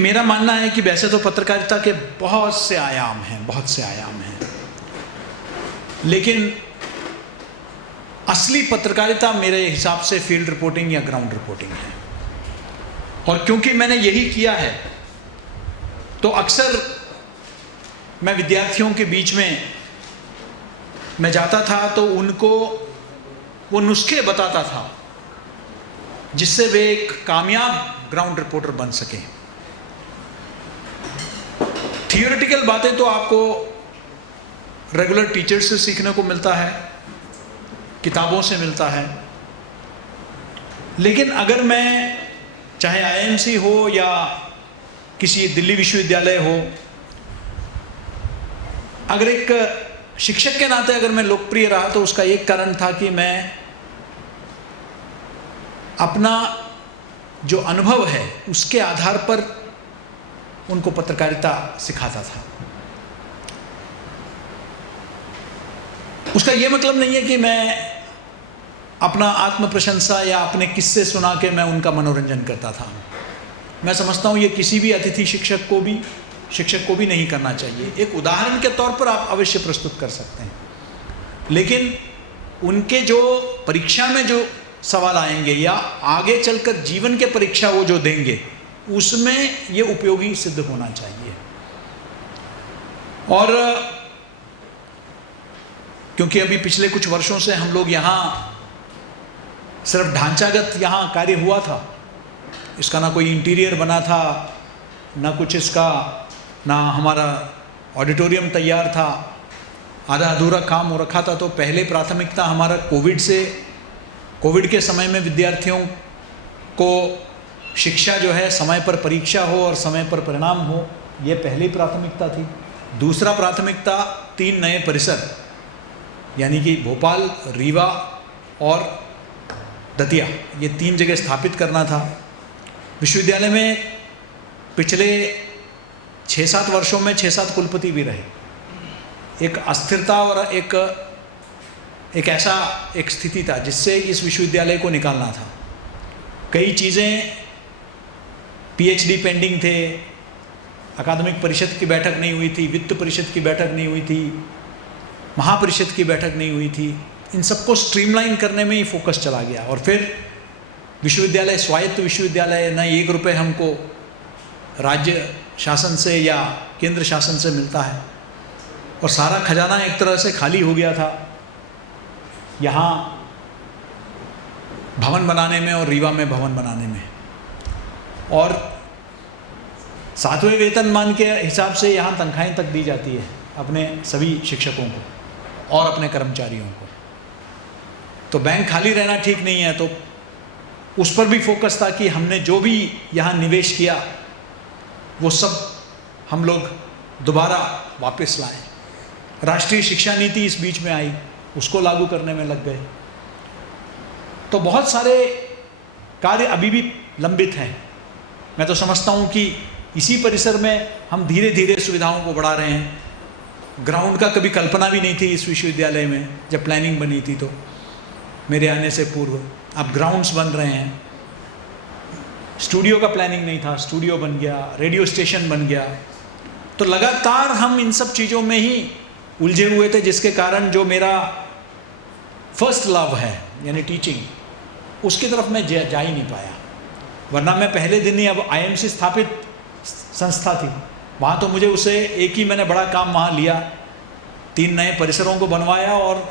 मेरा मानना है कि वैसे तो पत्रकारिता के बहुत से आयाम हैं, लेकिन असली पत्रकारिता मेरे हिसाब से फील्ड रिपोर्टिंग या ग्राउंड रिपोर्टिंग है। और क्योंकि मैंने यही किया है तो अक्सर मैं विद्यार्थियों के बीच में मैं जाता था तो उनको वो नुस्खे बताता था जिससे वे एक कामयाब ग्राउंड रिपोर्टर बन सकें। थियोरेटिकल बातें तो आपको रेगुलर टीचर से सीखने को मिलता है, किताबों से मिलता है, लेकिन अगर मैं चाहे आईएमसी हो या किसी दिल्ली विश्वविद्यालय हो, अगर एक शिक्षक के नाते अगर मैं लोकप्रिय रहा तो उसका एक कारण था कि मैं अपना जो अनुभव है उसके आधार पर उनको पत्रकारिता सिखाता था। उसका यह मतलब नहीं है कि मैं अपना आत्म प्रशंसा या अपने किस्से सुना के मैं उनका मनोरंजन करता था। मैं समझता हूँ ये किसी भी अतिथि शिक्षक को भी नहीं करना चाहिए। एक उदाहरण के तौर पर आप अवश्य प्रस्तुत कर सकते हैं, लेकिन उनके जो परीक्षा में जो सवाल आएंगे या आगे चलकर जीवन के परीक्षा वो जो देंगे उसमें ये उपयोगी सिद्ध होना चाहिए। और क्योंकि अभी पिछले कुछ वर्षों से हम लोग यहाँ सिर्फ ढांचागत यहाँ कार्य हुआ था, इसका ना कोई इंटीरियर बना था, ना कुछ इसका, ना हमारा ऑडिटोरियम तैयार था, आधा अधूरा काम हो रखा था। तो पहले प्राथमिकता हमारा कोविड के समय में विद्यार्थियों को शिक्षा जो है समय पर परीक्षा हो और समय पर परिणाम हो, ये पहली प्राथमिकता थी। दूसरा प्राथमिकता 3 नए परिसर यानी कि भोपाल, रीवा और दतिया, ये 3 जगह स्थापित करना था। विश्वविद्यालय में पिछले 6-7 वर्षों में 6-7 कुलपति भी रहे। एक अस्थिरता और एक ऐसा एक स्थिति था जिससे इस विश्वविद्यालय को निकालना था। कई चीज़ें, पीएचडी पेंडिंग थे, अकादमिक परिषद की बैठक नहीं हुई थी, वित्त परिषद की बैठक नहीं हुई थी, महापरिषद की बैठक नहीं हुई थी। इन सबको स्ट्रीमलाइन करने में ही फोकस चला गया। और फिर विश्वविद्यालय स्वायत्त विश्वविद्यालय, न 1 रुपये हमको राज्य शासन से या केंद्र शासन से मिलता है, और सारा खजाना एक तरह से खाली हो गया था यहाँ भवन बनाने में और रीवा में भवन बनाने में। और 7वें वेतनमान के हिसाब से यहाँ तनख्वाहें तक दी जाती है अपने सभी शिक्षकों को और अपने कर्मचारियों को। तो बैंक खाली रहना ठीक नहीं है। तो उस पर भी फोकस था कि हमने जो भी यहाँ निवेश किया वो सब हम लोग दोबारा वापस लाएं। राष्ट्रीय शिक्षा नीति इस बीच में आई, उसको लागू करने में लग गए। तो बहुत सारे कार्य अभी भी लंबित हैं। मैं तो समझता हूँ कि इसी परिसर में हम धीरे धीरे सुविधाओं को बढ़ा रहे हैं। ग्राउंड का कभी कल्पना भी नहीं थी इस विश्वविद्यालय में, जब प्लानिंग बनी थी तो मेरे आने से पूर्व। अब ग्राउंड्स बन रहे हैं। स्टूडियो का प्लानिंग नहीं था, स्टूडियो बन गया, रेडियो स्टेशन बन गया। तो लगातार हम इन सब चीज़ों में ही उलझे हुए थे, जिसके कारण जो मेरा फर्स्ट लव है यानी टीचिंग, उसकी तरफ मैं जा ही नहीं पाया। वरना मैं पहले दिन ही, अब आईएमसी स्थापित संस्था थी वहाँ, तो मुझे उसे एक ही मैंने बड़ा काम वहाँ लिया, 3 नए परिसरों को बनवाया और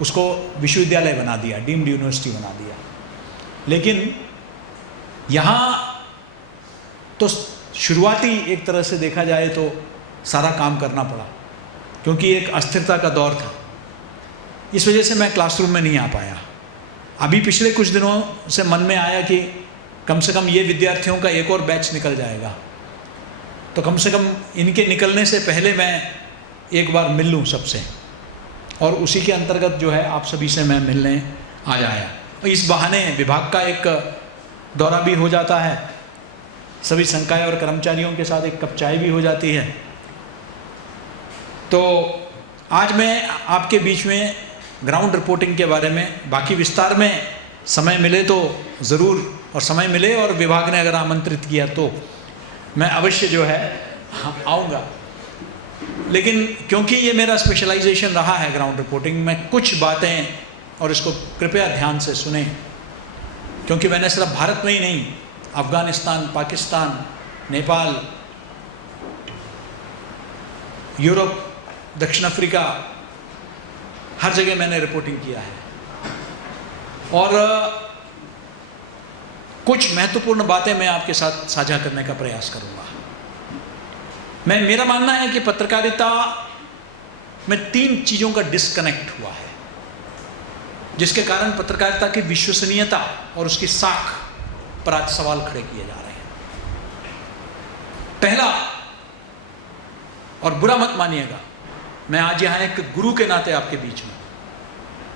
उसको विश्वविद्यालय बना दिया, डीम्ड यूनिवर्सिटी बना दिया। लेकिन यहाँ तो शुरुआती एक तरह से देखा जाए तो सारा काम करना पड़ा, क्योंकि एक अस्थिरता का दौर था। इस वजह से मैं क्लासरूम में नहीं आ पाया। अभी पिछले कुछ दिनों से मन में आया कि कम से कम ये विद्यार्थियों का एक और बैच निकल जाएगा, तो कम से कम इनके निकलने से पहले मैं एक बार मिल लूँ सबसे, और उसी के अंतर्गत जो है आप सभी से मैं मिलने आ जाया। इस बहाने विभाग का एक दौरा भी हो जाता है, सभी संकाय और कर्मचारियों के साथ एक कप चाय भी हो जाती है। तो आज मैं आपके बीच में ग्राउंड रिपोर्टिंग के बारे में बाकी विस्तार में समय मिले तो ज़रूर, और समय मिले और विभाग ने अगर आमंत्रित किया तो मैं अवश्य जो है आऊँगा, लेकिन क्योंकि ये मेरा स्पेशलाइजेशन रहा है ग्राउंड रिपोर्टिंग में, कुछ बातें, और इसको कृपया ध्यान से सुने, क्योंकि मैंने सिर्फ भारत में ही नहीं, अफ़गानिस्तान, पाकिस्तान, नेपाल, यूरोप, दक्षिण अफ्रीका, हर जगह मैंने रिपोर्टिंग किया है। और कुछ महत्वपूर्ण बातें मैं आपके साथ साझा करने का प्रयास करूंगा। मेरा मानना है कि पत्रकारिता में 3 चीज़ों का डिस्कनेक्ट हुआ है, जिसके कारण पत्रकारिता की विश्वसनीयता और उसकी साख पर आज सवाल खड़े किए जा रहे हैं। पहला, और बुरा मत मानिएगा, मैं आज यहां एक गुरु के नाते आपके बीच में,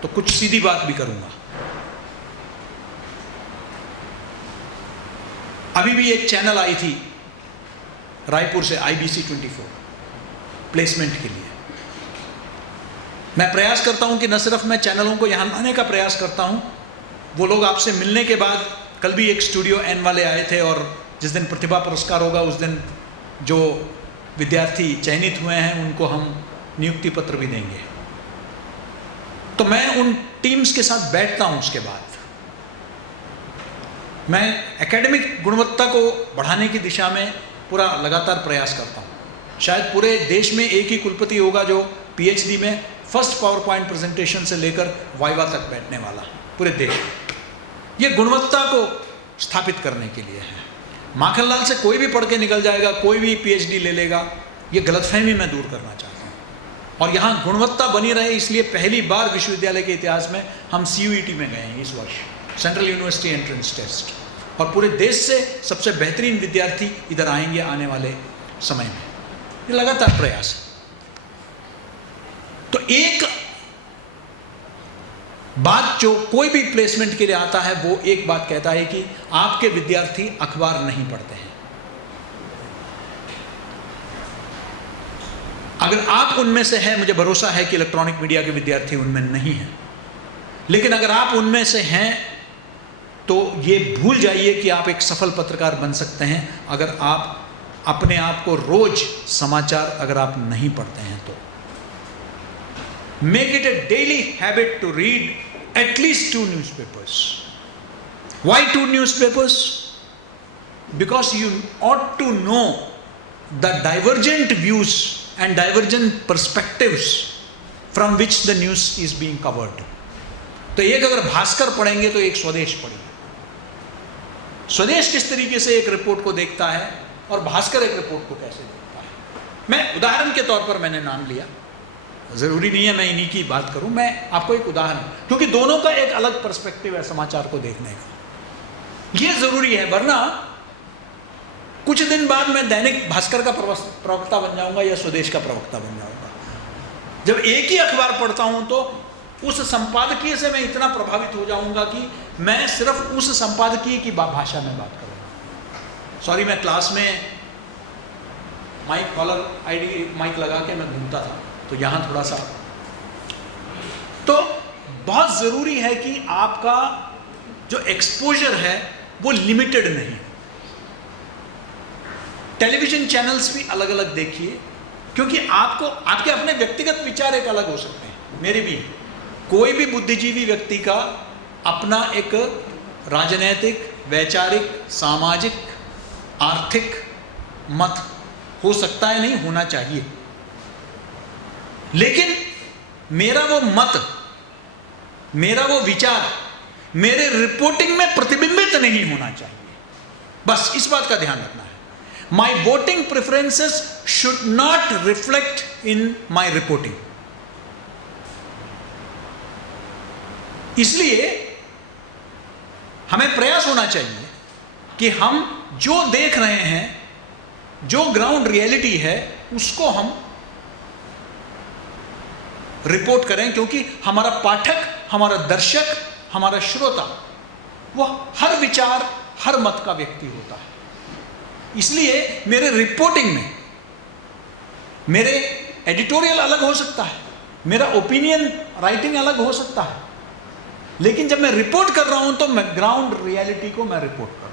तो कुछ सीधी बात भी करूंगा। अभी भी एक चैनल आई थी रायपुर से, IBC 24, प्लेसमेंट के लिए। मैं प्रयास करता हूं कि न सिर्फ मैं चैनलों को यहां लाने का प्रयास करता हूं, वो लोग आपसे मिलने के बाद, कल भी एक स्टूडियो N वाले आए थे, और जिस दिन प्रतिभा पुरस्कार होगा उस दिन जो विद्यार्थी चयनित हुए हैं उनको हम नियुक्ति पत्र भी देंगे। तो मैं उन टीम्स के साथ बैठता हूं, उसके बाद मैं एकेडमिक गुणवत्ता को बढ़ाने की दिशा में पूरा लगातार प्रयास करता हूं। शायद पूरे देश में एक ही कुलपति होगा जो PhD में फर्स्ट पावर पॉइंट प्रेजेंटेशन से लेकर वाइवा तक बैठने वाला, पूरे देश में। ये गुणवत्ता को स्थापित करने के लिए है। माखनलाल से कोई भी पढ़ के निकल जाएगा, कोई भी PhD ले लेगा, ये गलतफहमी मैं दूर करना चाहता हूँ। और यहाँ गुणवत्ता बनी रहे, इसलिए पहली बार विश्वविद्यालय के इतिहास में हम CUET में गए हैं इस वर्ष, सेंट्रल यूनिवर्सिटी एंट्रेंस टेस्ट, और पूरे देश से सबसे बेहतरीन विद्यार्थी इधर आएंगे आने वाले समय में। ये लगातार प्रयास है। तो एक बात जो कोई भी प्लेसमेंट के लिए आता है, वो एक बात कहता है कि आपके विद्यार्थी अखबार नहीं पढ़ते हैं। अगर आप उनमें से हैं, मुझे भरोसा है कि इलेक्ट्रॉनिक मीडिया के विद्यार्थी उनमें नहीं हैं, लेकिन अगर आप उनमें से हैं तो ये भूल जाइए कि आप एक सफल पत्रकार बन सकते हैं अगर आप अपने आप को रोज समाचार अगर आप नहीं पढ़ते हैं तो। Make it a daily habit to read at least 2 newspapers. Why 2 newspapers? Because you ought to know the divergent views and divergent perspectives from which the news is being covered. तो एक अगर भास्कर पढ़ेंगे तो एक स्वदेश पढ़ेंगे। स्वदेश किस तरीके से एक रिपोर्ट को देखता है और भास्कर एक रिपोर्ट को कैसे देखता है। मैं उदाहरण के तौर पर मैंने नाम लिया, जरूरी नहीं है मैं इन्हीं की बात करूं, मैं आपको एक उदाहरण, क्योंकि दोनों का एक अलग पर्सपेक्टिव है समाचार को देखने का, ये जरूरी है। वरना कुछ दिन बाद मैं दैनिक भास्कर का प्रवक्ता बन जाऊंगा या स्वदेश का प्रवक्ता बन जाऊंगा। जब एक ही अखबार पढ़ता हूं तो उस संपादकीय से मैं इतना प्रभावित हो जाऊंगा कि मैं सिर्फ उस संपादकीय की भाषा में बात करूंगा। सॉरी, मैं क्लास में माइक कॉलर आईडी माइक लगा के मैं घूमता था, तो यहाँ थोड़ा सा, तो बहुत ज़रूरी है कि आपका जो एक्सपोजर है वो लिमिटेड नहीं। टेलीविजन चैनल्स भी अलग अलग देखिए, क्योंकि आपको आपके अपने व्यक्तिगत विचार एक अलग हो सकते हैं, मेरे भी। कोई भी बुद्धिजीवी व्यक्ति का अपना एक राजनैतिक, वैचारिक, सामाजिक, आर्थिक मत हो सकता है, नहीं होना चाहिए, लेकिन मेरा वो मत, मेरा वो विचार मेरे रिपोर्टिंग में प्रतिबिंबित नहीं होना चाहिए। बस इस बात का ध्यान रखना है। My voting preferences should not reflect in my reporting. इसलिए हमें प्रयास होना चाहिए कि हम जो देख रहे हैं, जो ग्राउंड रियलिटी है, उसको हम रिपोर्ट करें, क्योंकि हमारा पाठक, हमारा दर्शक, हमारा श्रोता वह हर विचार, हर मत का व्यक्ति होता है। इसलिए मेरे रिपोर्टिंग में मेरे एडिटोरियल अलग हो सकता है, मेरा ओपिनियन राइटिंग अलग हो सकता है, लेकिन जब मैं रिपोर्ट कर रहा हूं तो मैं ग्राउंड रियलिटी को मैं रिपोर्ट कर रहा हूं।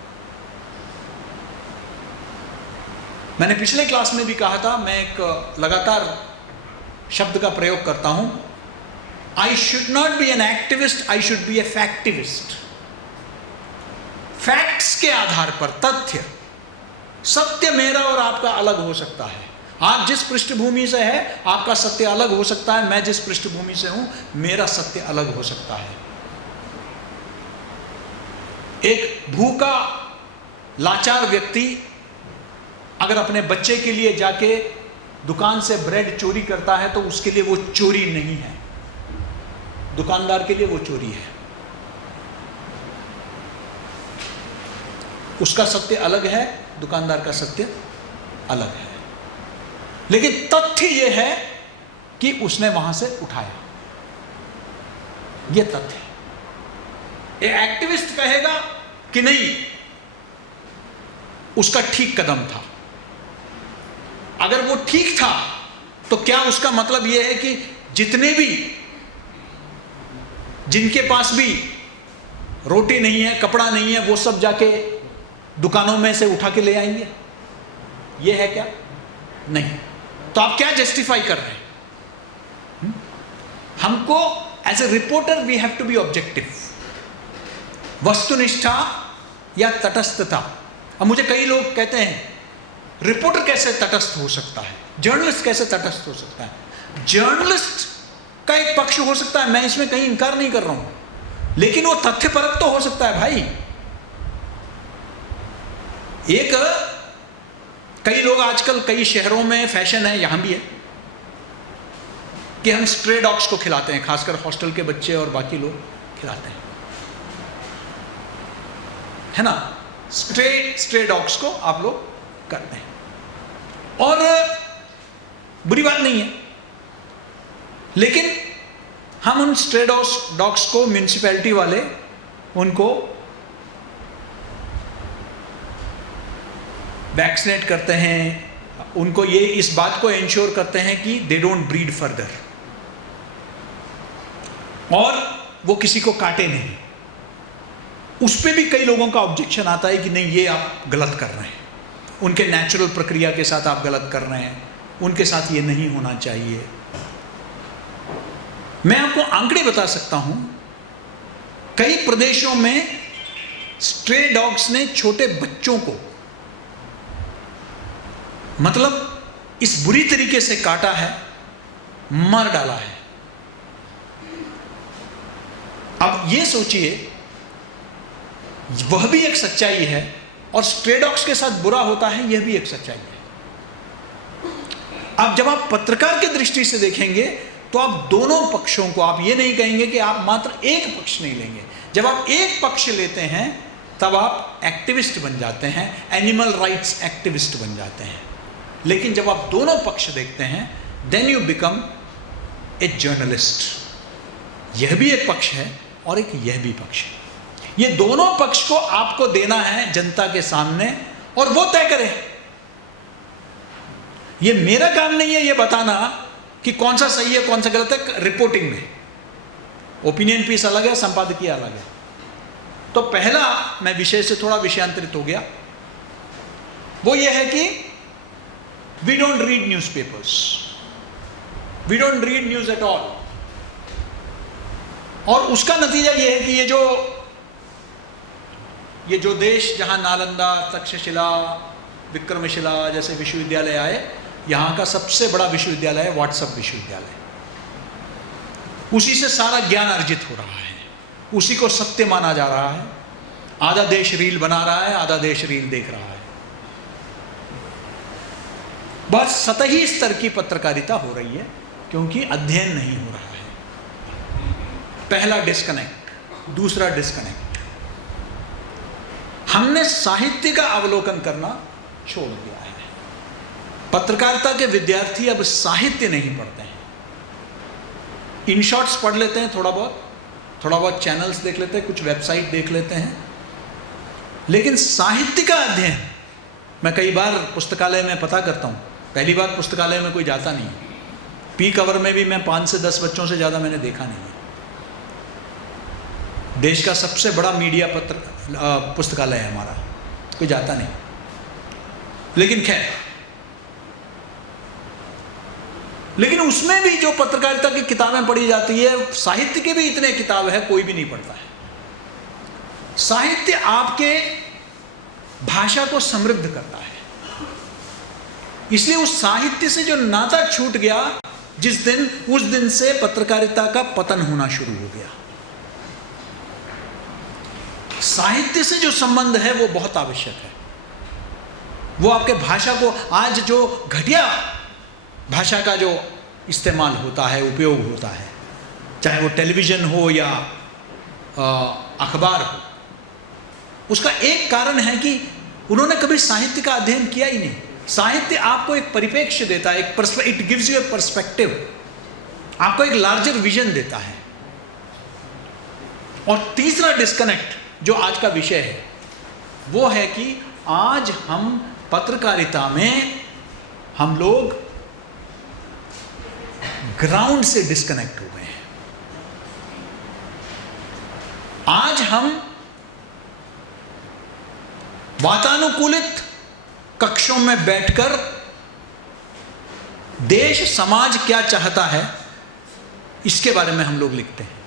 मैंने पिछले क्लास में भी कहा था, मैं एक लगातार शब्द का प्रयोग करता हूं, I should not be an activist, I should be a factivist. Facts के आधार पर, तथ्य, सत्य मेरा और आपका अलग हो सकता है। आप जिस पृष्ठभूमि से है आपका सत्य अलग हो सकता है, मैं जिस पृष्ठभूमि से हूं मेरा सत्य अलग हो सकता है। एक भूखा लाचार व्यक्ति अगर अपने बच्चे के लिए जाके दुकान से ब्रेड चोरी करता है तो उसके लिए वो चोरी नहीं है, दुकानदार के लिए वो चोरी है। उसका सत्य अलग है, दुकानदार का सत्य अलग है। लेकिन तथ्य यह है कि उसने वहां से उठाया, यह तथ्य है। एक एक्टिविस्ट कहेगा कि नहीं, उसका ठीक कदम था। अगर वो ठीक था तो क्या उसका मतलब यह है कि जितने भी, जिनके पास भी रोटी नहीं है, कपड़ा नहीं है, वो सब जाके दुकानों में से उठा के ले आएंगे? ये है क्या? नहीं। तो आप क्या जस्टिफाई कर रहे हैं? हमको as a reporter we have to be objective, वस्तुनिष्ठा या तटस्थता। अब मुझे कई लोग कहते हैं रिपोर्टर कैसे तटस्थ हो सकता है, जर्नलिस्ट कैसे तटस्थ हो सकता है? जर्नलिस्ट का एक पक्ष हो सकता है, मैं इसमें कहीं इंकार नहीं कर रहा हूं, लेकिन वो तथ्यपरक तो हो सकता है भाई। एक, कई लोग आजकल कई शहरों में फैशन है, यहां भी है, कि हम स्ट्रे डॉग्स को खिलाते हैं, खासकर हॉस्टल के बच्चे और बाकी लोग खिलाते हैं, है ना? स्ट्रे डॉग्स को आप लोग करते हैं और बुरी बात नहीं है, लेकिन हम उन स्ट्रे डॉग्स को, म्यूनिसिपैलिटी वाले उनको वैक्सीनेट करते हैं, उनको ये इस बात को इंश्योर करते हैं कि दे डोंट ब्रीड फर्दर, और वो किसी को काटे नहीं। उस पर भी कई लोगों का ऑब्जेक्शन आता है कि नहीं, ये आप गलत कर रहे हैं, उनके नेचुरल प्रक्रिया के साथ आप गलत कर रहे हैं, उनके साथ ये नहीं होना चाहिए। मैं आपको आंकड़े बता सकता हूं, कई प्रदेशों में स्ट्रे डॉग्स ने छोटे बच्चों को मतलब इस बुरी तरीके से काटा है, मार डाला है। अब ये सोचिए, वह भी एक सच्चाई है और स्ट्रे डॉग्स के साथ बुरा होता है, यह भी एक सच्चाई है। अब जब आप पत्रकार की दृष्टि से देखेंगे तो आप दोनों पक्षों को, आप ये नहीं कहेंगे कि आप मात्र एक पक्ष नहीं लेंगे। जब आप एक पक्ष लेते हैं तब आप एक्टिविस्ट बन जाते हैं, एनिमल राइट्स एक्टिविस्ट बन जाते हैं। लेकिन जब आप दोनों पक्ष देखते हैं then you become a journalist. यह भी एक पक्ष है और एक यह भी पक्ष है। ये दोनों पक्ष को आपको देना है जनता के सामने और वो तय करे। ये मेरा काम नहीं है ये बताना कि कौन सा सही है कौन सा गलत है। रिपोर्टिंग में ओपिनियन पीस अलग है, संपादकीय अलग है। तो पहला, मैं विषय से थोड़ा विषयांतरित हो गया, वो ये है कि we don't read newspapers, we don't read news at all. और उसका नतीजा ये है कि ये जो देश जहां नालंदा, तक्षशिला, विक्रमशिला जैसे विश्वविद्यालय आए, यहाँ का सबसे बड़ा विश्वविद्यालय है व्हाट्सएप विश्वविद्यालय। उसी से सारा ज्ञान अर्जित हो रहा है, उसी को सत्य माना जा रहा है। आधा देश रील बना रहा है, आधा देश रील देख रहा है। बस सतही स्तर की पत्रकारिता हो रही है क्योंकि अध्ययन नहीं हो रहा है। पहला डिस्कनेक्ट। दूसरा डिस्कनेक्ट, हमने साहित्य का अवलोकन करना छोड़ दिया है। पत्रकारिता के विद्यार्थी अब साहित्य नहीं पढ़ते हैं। इन शॉर्ट्स पढ़ लेते हैं, थोड़ा बहुत चैनल्स देख लेते हैं, कुछ वेबसाइट देख लेते हैं, लेकिन साहित्य का अध्ययन, मैं कई बार पुस्तकालय में पता करता हूँ, पहली बार पुस्तकालय में कोई जाता नहीं। पीक आवर में भी मैं 5 से 10 बच्चों से ज़्यादा मैंने देखा नहीं है। देश का सबसे बड़ा मीडिया पुस्तकालय है हमारा, कोई जाता नहीं। लेकिन खैर, लेकिन उसमें भी जो पत्रकारिता की किताबें पढ़ी जाती है, साहित्य के भी इतने किताब है, कोई भी नहीं पढ़ता है। साहित्य आपके भाषा को समृद्ध करता है। इसलिए उस साहित्य से जो नाता छूट गया जिस दिन, उस दिन से पत्रकारिता का पतन होना शुरू हो गया। साहित्य से जो संबंध है वो बहुत आवश्यक है। वो आपके भाषा को, आज जो घटिया भाषा का जो इस्तेमाल होता है, उपयोग होता है, चाहे वो टेलीविजन हो या अखबार हो, उसका एक कारण है कि उन्होंने कभी साहित्य का अध्ययन किया ही नहीं। साहित्य आपको एक परिप्रेक्ष्य देता है, it gives U A perspective, आपको एक लार्जर विजन देता है। और तीसरा डिस्कनेक्ट जो आज का विषय है वो है कि आज हम पत्रकारिता में हम लोग ग्राउंड से डिस्कनेक्ट हो गए हैं। आज हम वातानुकूलित कक्षों में बैठकर देश समाज क्या चाहता है इसके बारे में हम लोग लिखते हैं।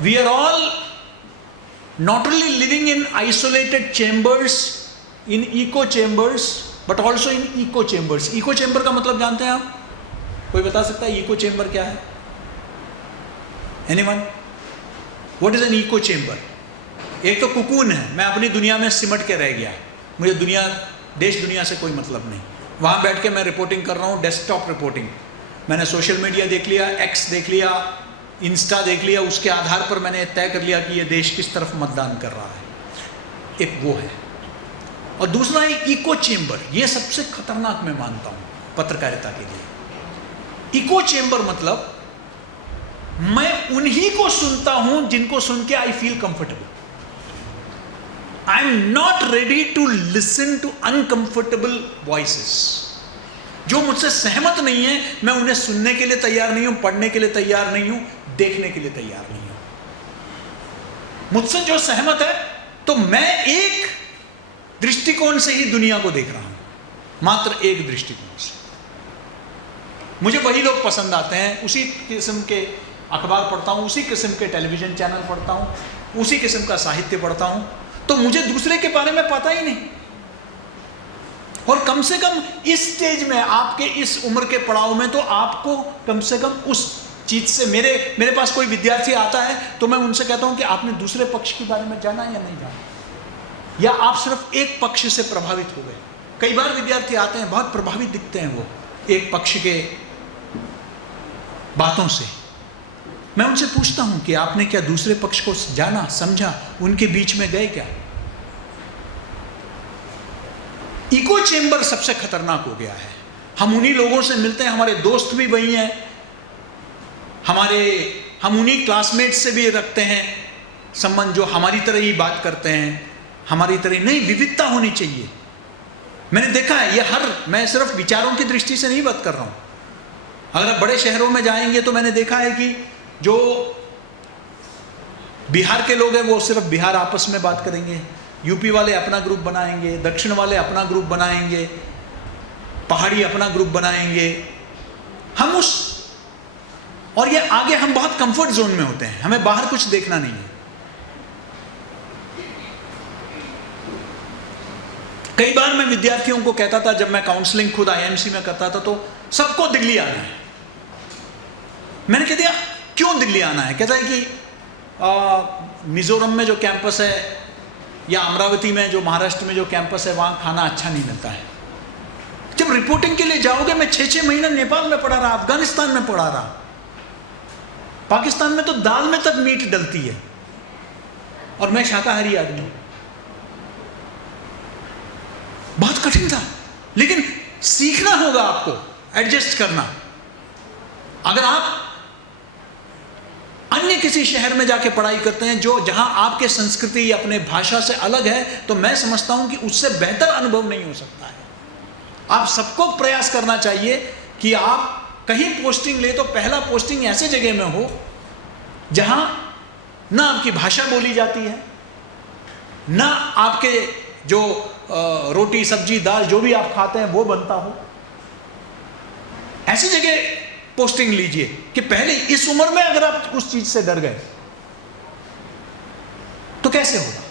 We are all not only living in isolated chambers, in echo chambers, but also in echo chambers. Echo chamber का मतलब जानते हैं आप? कोई बता सकता है echo chamber क्या है? Anyone? What is an echo chamber? एक तो कुकून है, मैं अपनी दुनिया में सिमट के रह गया, मुझे दुनिया, देश दुनिया से कोई मतलब नहीं। वहाँ बैठ के मैं रिपोर्टिंग कर रहा हूँ, डेस्कटॉप रिपोर्टिंग। मैंने सोशल मीडिया देख लिया, एक्स देख लिया, इंस्टा देख लिया, उसके आधार पर मैंने तय कर लिया कि ये देश किस तरफ मतदान कर रहा है। एक वो है, और दूसरा है इको चेंबर। ये सबसे खतरनाक मैं मानता हूं पत्रकारिता के लिए। इको चेंबर मतलब मैं उन्हीं को सुनता हूं जिनको सुन के I feel comfortable. I am not ready to listen to uncomfortable voices. जो मुझसे सहमत नहीं है मैं उन्हें सुनने के लिए तैयार नहीं हूं, पढ़ने के लिए तैयार नहीं हूं, देखने के लिए तैयार नहीं हूं। मुझसे जो सहमत है तो मैं एक दृष्टिकोण से ही दुनिया को देख रहा हूं, मात्र एक दृष्टिकोण से। मुझे वही लोग पसंद आते हैं, उसी किस्म के अखबार पढ़ता हूं, उसी किस्म के टेलीविजन चैनल पढ़ता हूं, उसी किस्म का साहित्य पढ़ता हूं। तो मुझे दूसरे के बारे में पता ही नहीं। और कम से कम इस स्टेज में, आपके इस उम्र के पड़ाव में, तो आपको कम से कम उस चीज से, मेरे पास कोई विद्यार्थी आता है तो मैं उनसे कहता हूं कि आपने दूसरे पक्ष के बारे में जाना या नहीं जाना, या आप सिर्फ एक पक्ष से प्रभावित हो गए। कई बार विद्यार्थी आते हैं, बहुत प्रभावित दिखते हैं वो एक पक्ष के बातों से। मैं उनसे पूछता हूं कि आपने क्या दूसरे पक्ष को जाना, समझा, उनके बीच में गए क्या? इको चेंबर सबसे खतरनाक हो गया है। हम उन्हीं लोगों से मिलते हैं, हमारे दोस्त भी वही हैं, हम उन्हीं क्लासमेट से भी रखते हैं संबंध जो हमारी तरह ही बात करते हैं, हमारी तरह नहीं। विविधता होनी चाहिए। मैंने देखा है ये मैं सिर्फ विचारों की दृष्टि से नहीं बात कर रहा हूं। अगर आप बड़े शहरों में जाएंगे तो मैंने देखा है कि जो बिहार के लोग हैं वो सिर्फ बिहार आपस में बात करेंगे, यूपी वाले अपना ग्रुप बनाएंगे, दक्षिण वाले अपना ग्रुप बनाएंगे, पहाड़ी अपना ग्रुप बनाएंगे। हम और ये आगे हम बहुत कंफर्ट जोन में होते हैं, हमें बाहर कुछ देखना नहीं है। कई बार मैं विद्यार्थियों को कहता था, जब मैं काउंसलिंग खुद आईएमसी में करता था, तो सबको दिल्ली आना है। मैंने कह दिया क्यों दिल्ली आना है? कहता है कि मिजोरम में जो कैंपस है या अमरावती में जो महाराष्ट्र में जो कैंपस है वहां खाना अच्छा नहीं मिलता है। जब रिपोर्टिंग के लिए जाओगे, मैं 6-6 महीना नेपाल में पढ़ा रहा, अफगानिस्तान में पढ़ा रहा, पाकिस्तान में तो दाल में तक मीट डलती है, और मैं शाकाहारी आदमी हूं। बहुत कठिन था, लेकिन सीखना होगा आपको एडजस्ट करना। अगर आप अन्य किसी शहर में जाके पढ़ाई करते हैं जहां आपके संस्कृति या अपने भाषा से अलग है, तो मैं समझता हूं कि उससे बेहतर अनुभव नहीं हो सकता है। आप सबको प्रयास करना चाहिए कि आप कहीं पोस्टिंग ले तो पहला पोस्टिंग ऐसे जगह में हो जहां ना आपकी भाषा बोली जाती है, ना आपके जो रोटी सब्जी दाल जो भी आप खाते हैं वो बनता हो, ऐसी जगह पोस्टिंग लीजिए कि पहले इस उम्र में अगर आप उस चीज से डर गए तो कैसे होगा।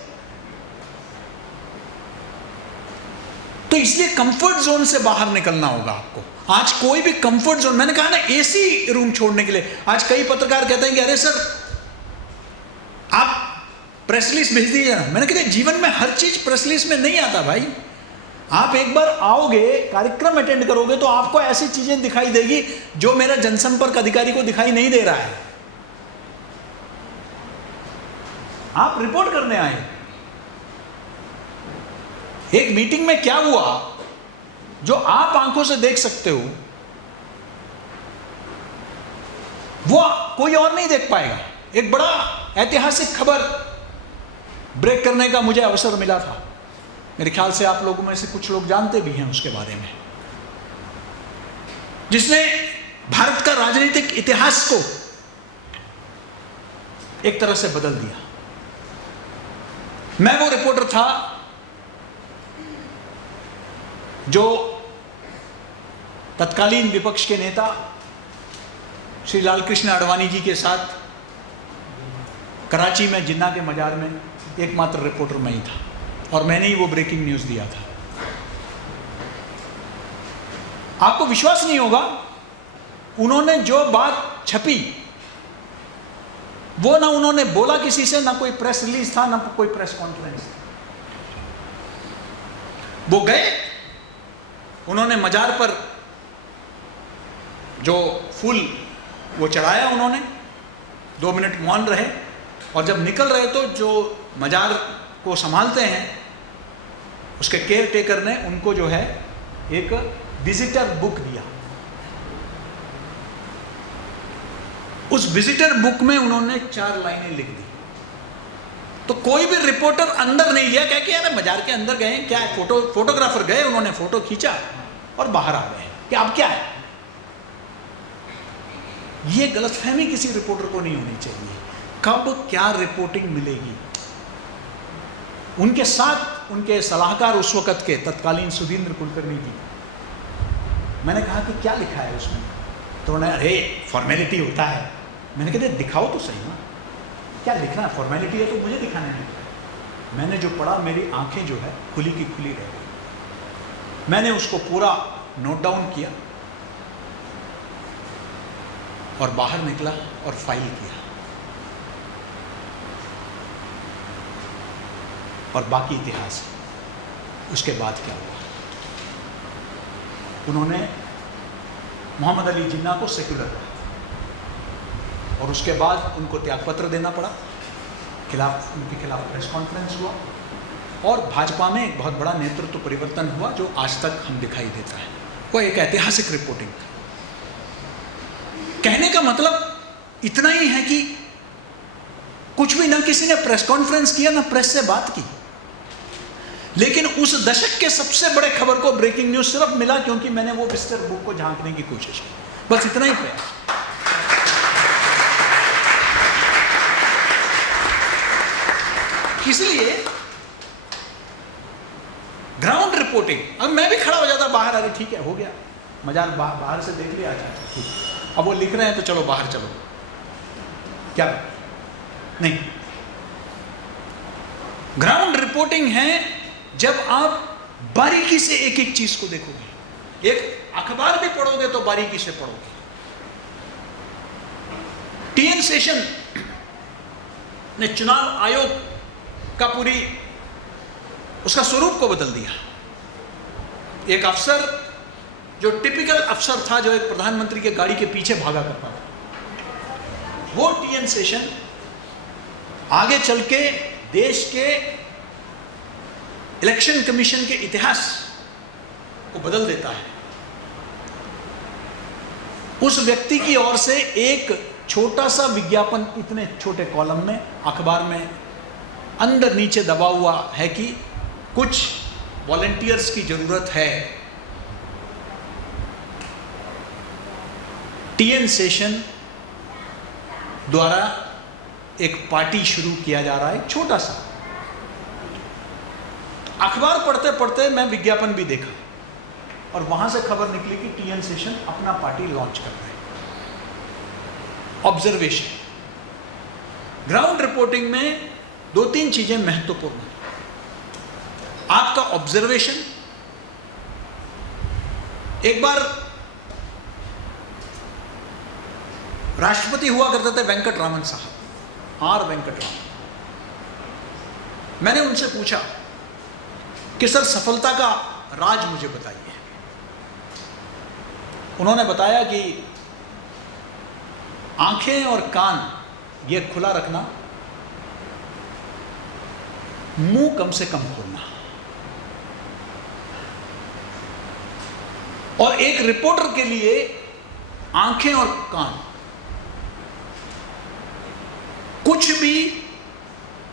तो इसलिए कंफर्ट जोन से बाहर निकलना होगा आपको। आज कोई भी कंफर्ट जोन, मैंने कहा ना एसी रूम छोड़ने के लिए, आज कई पत्रकार कहते हैं कि अरे सर आप प्रेस रिलीज भेज दीजिए ना। मैंने कहा जीवन में हर चीज प्रेस रिलीज में नहीं आता भाई। आप एक बार आओगे, कार्यक्रम अटेंड करोगे तो आपको ऐसी चीजें दिखाई देगी जो मेरा जनसंपर्क अधिकारी को दिखाई नहीं दे रहा है। आप रिपोर्ट करने आए, एक मीटिंग में क्या हुआ जो आप आंखों से देख सकते हो वो कोई और नहीं देख पाएगा। एक बड़ा ऐतिहासिक खबर ब्रेक करने का मुझे अवसर मिला था। मेरे ख्याल से आप लोगों में से कुछ लोग जानते भी हैं उसके बारे में, जिसने भारत का राजनीतिक इतिहास को एक तरह से बदल दिया। मैं वो रिपोर्टर था जो तत्कालीन विपक्ष के नेता श्री लालकृष्ण आडवाणी जी के साथ कराची में जिन्ना के मजार में एकमात्र रिपोर्टर मैं ही था, और मैंने ही वो ब्रेकिंग न्यूज़ दिया था। आपको विश्वास नहीं होगा, उन्होंने जो बात छपी वो ना उन्होंने बोला किसी से, ना कोई प्रेस रिलीज था, ना कोई प्रेस कॉन्फ्रेंस। वो गए, उन्होंने मजार पर जो फूल वो चढ़ाया, उन्होंने 2 मिनट मौन रहे, और जब निकल रहे तो जो मजार को संभालते हैं उसके केयर टेकर ने उनको जो है एक विजिटर बुक दिया। उस विजिटर बुक में उन्होंने 4 लाइनें लिख दी। तो कोई भी रिपोर्टर अंदर नहीं गया, कह के यार मजार के अंदर गए क्या है, फोटोग्राफर गए, उन्होंने फोटो खींचा और बाहर आ गए कि अब क्या है। ये गलतफहमी किसी रिपोर्टर को नहीं होनी चाहिए, कब क्या रिपोर्टिंग मिलेगी। उनके साथ उनके सलाहकार उस वक्त के तत्कालीन सुधींद्र कुलकर्णी जी, मैंने कहा कि क्या लिखा है उसमें, तो उन्होंने अरे फॉर्मेलिटी होता है। मैंने कहा दिखाओ तो सही ना, क्या लिखना है, फॉर्मेलिटी है तो मुझे दिखाने नहीं। मैंने जो पढ़ा मेरी आंखें जो है खुली की खुली रह गई। मैंने उसको पूरा नोट डाउन किया और बाहर निकला और फाइल किया, और बाकी इतिहास है। उसके बाद क्या हुआ, उन्होंने मोहम्मद अली जिन्ना को सेक्युलर कहा, और उसके बाद उनको त्यागपत्र देना पड़ा, उनके खिलाफ प्रेस कॉन्फ्रेंस हुआ, और भाजपा में एक बहुत बड़ा नेतृत्व परिवर्तन हुआ जो आज तक हम दिखाई देता है। वो एक ऐतिहासिक रिपोर्टिंग था। कहने का मतलब इतना ही है कि कुछ भी ना किसी ने प्रेस कॉन्फ्रेंस किया, ना प्रेस से बात की, लेकिन उस दशक के सबसे बड़े खबर को ब्रेकिंग न्यूज सिर्फ मिला क्योंकि मैंने वो विजिटर बुक को झांकने की कोशिश की। बस इतना ही प्रयास। इसलिए ग्राउंड रिपोर्टिंग, अब मैं भी खड़ा हो जाता बाहर, अरे ठीक है हो गया, मजार बाहर से देख लिया, अच्छा ठीक, अब वो लिख रहे हैं तो चलो बाहर चलो, क्या नहीं। ग्राउंड रिपोर्टिंग है जब आप बारीकी से एक एक चीज को देखोगे, एक अखबार भी पढ़ोगे तो बारीकी से पढ़ोगे। टीएन शेषन ने चुनाव आयोग का पूरी उसका स्वरूप को बदल दिया। एक अफसर जो टिपिकल अफसर था, जो एक प्रधानमंत्री के गाड़ी के पीछे भागा करता था, वो टीएन शेषन आगे चल के देश के इलेक्शन कमीशन के इतिहास को बदल देता है। उस व्यक्ति की ओर से एक छोटा सा विज्ञापन इतने छोटे कॉलम में अखबार में अंदर नीचे दबा हुआ है कि कुछ वॉलंटियर्स की जरूरत है। टीएन शेषन द्वारा एक पार्टी शुरू किया जा रहा है, छोटा सा। अखबार पढ़ते पढ़ते मैं विज्ञापन भी देखा, और वहां से खबर निकली कि टीएन शेषन अपना पार्टी लॉन्च कर रहे हैं। ऑब्जर्वेशन, ग्राउंड रिपोर्टिंग में 2-3 चीजें महत्वपूर्ण हैं। आपका ऑब्जर्वेशन, एक बार राष्ट्रपति हुआ करते थे वेंकटरामन साहब, आर वेंकटरामन। मैंने उनसे पूछा कि सर सफलता का राज मुझे बताइए। उन्होंने बताया कि आंखें और कान ये खुला रखना, मुंह कम से कम खोलना। और एक रिपोर्टर के लिए आंखें और कान कुछ भी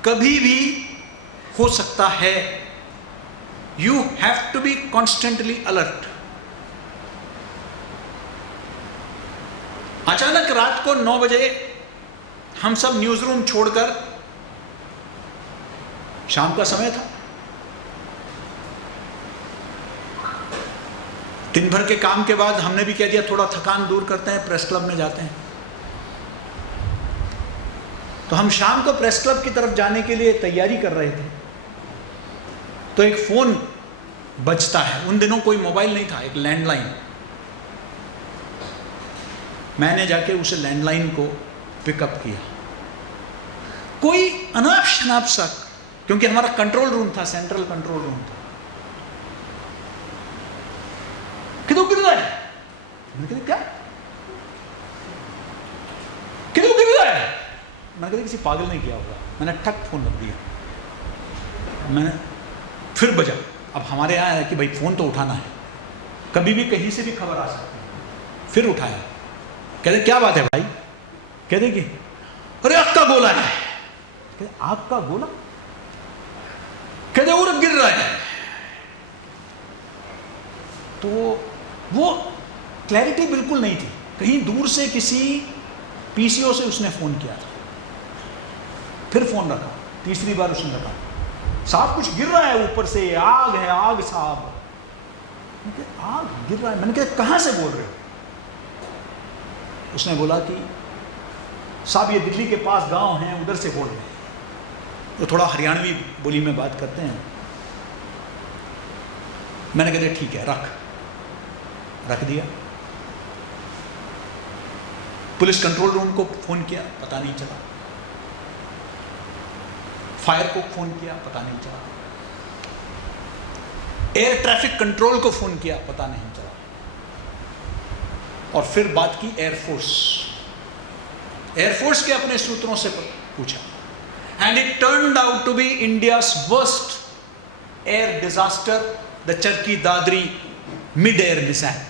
कभी भी हो सकता है। You have to be constantly alert. अचानक रात को 9 बजे हम सब न्यूज रूम छोड़कर, शाम का समय था, दिन भर के काम के बाद हमने भी कह दिया थोड़ा थकान दूर करते हैं, प्रेस क्लब में जाते हैं। तो हम शाम को प्रेस क्लब की तरफ जाने के लिए तैयारी कर रहे थे, तो एक फोन बजता है। उन दिनों कोई मोबाइल नहीं था, एक लैंडलाइन। मैंने जाके उसे लैंडलाइन को पिकअप किया। कोई अनाप शनाप सा, क्योंकि हमारा कंट्रोल रूम था, सेंट्रल कंट्रोल रूम था, किधर गिर रहा है? मैंने कहा क्या? किधर गिर रहा है? मैंने कहा किसी पागल ने किया होगा। मैंने ठक फोन रख दिया। मैंने फिर बजा। अब हमारे यहाँ है कि भाई फोन तो उठाना है, कभी भी कहीं से भी खबर आ सकती है। फिर उठाया, कहते क्या बात है भाई? कहते कि अरे आग का गोला है। कहते आग का गोला? कहते और गिर रहा है। तो वो क्लैरिटी बिल्कुल नहीं थी। कहीं दूर से किसी पीसीओ से उसने फोन किया था। फिर फोन रखा, तीसरी बार उसने रखा, साहब कुछ गिर रहा है ऊपर से, आग है आग साहब। आग गिर रहा है? मैंने कहा कहां से बोल रहे हो? उसने बोला कि साहब ये दिल्ली के पास गांव हैं, उधर से बोल रहे हैं। वो थोड़ा हरियाणवी बोली में बात करते हैं। मैंने कहा ठीक है, रख दिया। पुलिस कंट्रोल रूम को फोन किया, पता नहीं चला। फायर को फोन किया, पता नहीं चला। एयर ट्रैफिक कंट्रोल को फोन किया, पता नहीं चला। और फिर बात की एयरफोर्स के अपने सूत्रों से पूछा। And it turned out to be India's worst air disaster, the Charkhi Dadri mid air mishap.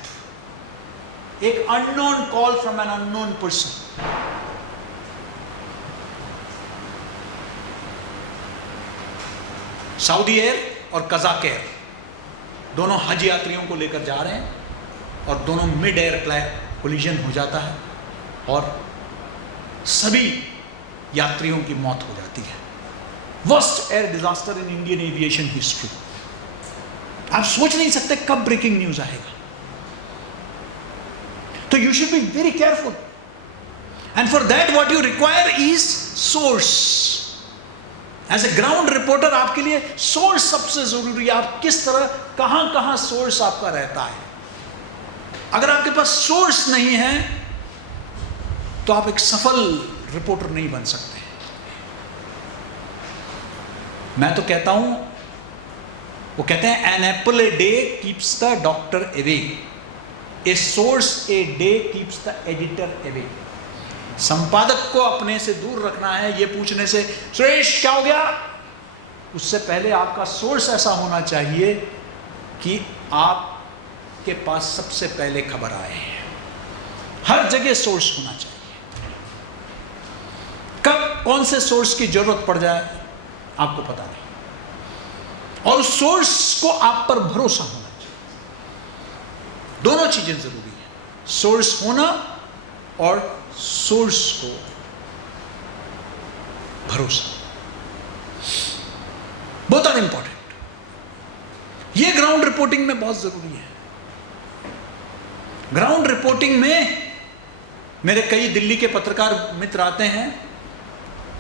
एक unknown call from an unknown person. Saudi air और कजाक एयर दोनों हज यात्रियों को लेकर जा रहे हैं, और दोनों मिड एयर कोलिजन हो जाता है और सभी यात्रियों की मौत हो जाती है। Worst air disaster in Indian aviation history. आप सोच नहीं सकते कब ब्रेकिंग न्यूज आएगा। तो you should be very careful, and for that what you require is source. As a ground reporter आपके लिए सोर्स सबसे जरूरी है। आप किस तरह, कहां कहां सोर्स आपका रहता है। अगर आपके पास सोर्स नहीं है तो आप एक सफल रिपोर्टर नहीं बन सकते। मैं तो कहता हूं, वो कहते हैं an apple a day keeps the doctor away, a source a day keeps the editor away. संपादक को अपने से दूर रखना है ये पूछने से सुरेश क्या हो गया, उससे पहले आपका सोर्स ऐसा होना चाहिए कि आपके पास सबसे पहले खबर आए। हर जगह सोर्स होना चाहिए। कब कौन से सोर्स की जरूरत पड़ जाए आपको पता नहीं, और उस सोर्स को आप पर भरोसा होना चाहिए। दोनों चीजें जरूरी है, सोर्स होना और सोर्स को भरोसा। Both are important. ये ग्राउंड रिपोर्टिंग में बहुत जरूरी है। ग्राउंड रिपोर्टिंग में मेरे कई दिल्ली के पत्रकार मित्र आते हैं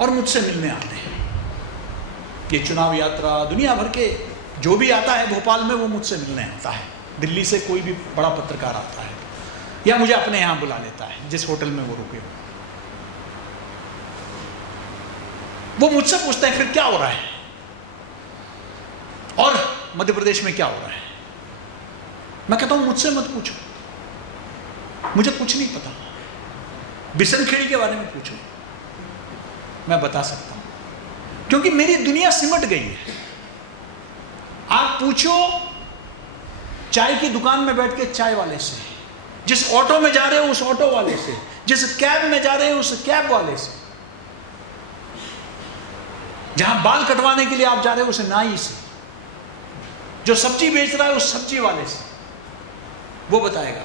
और मुझसे मिलने आते हैं। ये चुनाव यात्रा, दुनिया भर के जो भी आता है भोपाल में वो मुझसे मिलने आता है। दिल्ली से कोई भी बड़ा पत्रकार आता है या मुझे अपने यहाँ बुला लेता है, जिस होटल में वो रुके हो। वो मुझसे पूछते हैं फिर क्या हो रहा है और मध्य प्रदेश में क्या हो रहा है। मैं कहता हूं मुझसे मत पूछो, मुझे कुछ नहीं पता। बिशनखेड़ी के बारे में पूछो, मैं बता सकता हूं, क्योंकि मेरी दुनिया सिमट गई है। आप पूछो चाय की दुकान में बैठ के चाय वाले से, जिस ऑटो में जा रहे हो उस ऑटो वाले से, जिस कैब में जा रहे हो उस कैब वाले से, जहां बाल कटवाने के लिए आप जा रहे हो उस नाई से, जो सब्जी बेच रहा है उस सब्जी वाले से, वो बताएगा।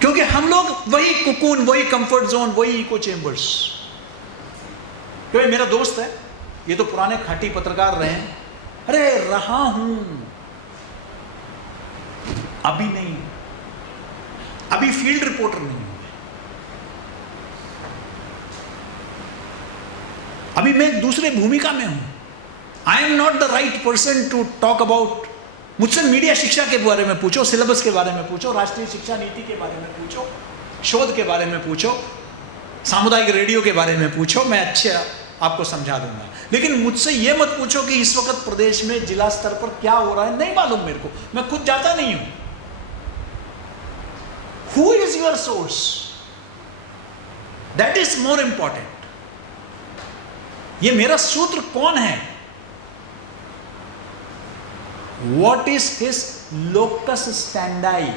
क्योंकि हम लोग वही कुकून, वही कंफर्ट जोन, वही इको चेंबर्स। क्योंकि मेरा दोस्त है, ये तो पुराने खाटी पत्रकार रहे हैं। अरे रहा हूं, अभी नहीं, अभी फील्ड रिपोर्टर नहीं हूं, अभी मैं एक दूसरे भूमिका में हूं। I am not the right person to talk about. मुझसे मीडिया शिक्षा के बारे में पूछो, सिलेबस के बारे में पूछो, राष्ट्रीय शिक्षा नीति के बारे में पूछो, शोध के बारे में पूछो, सामुदायिक रेडियो के बारे में पूछो, मैं अच्छे आपको समझा दूंगा। लेकिन मुझसे यह मत पूछो कि इस वक्त प्रदेश में जिला स्तर पर क्या हो रहा है, नहीं मालूम मेरे को, मैं खुद जाता नहीं हूं। Who is your source, that is more important. ये मेरा सूत्र कौन है, वॉट इज हिज लोकस स्टैंडाई,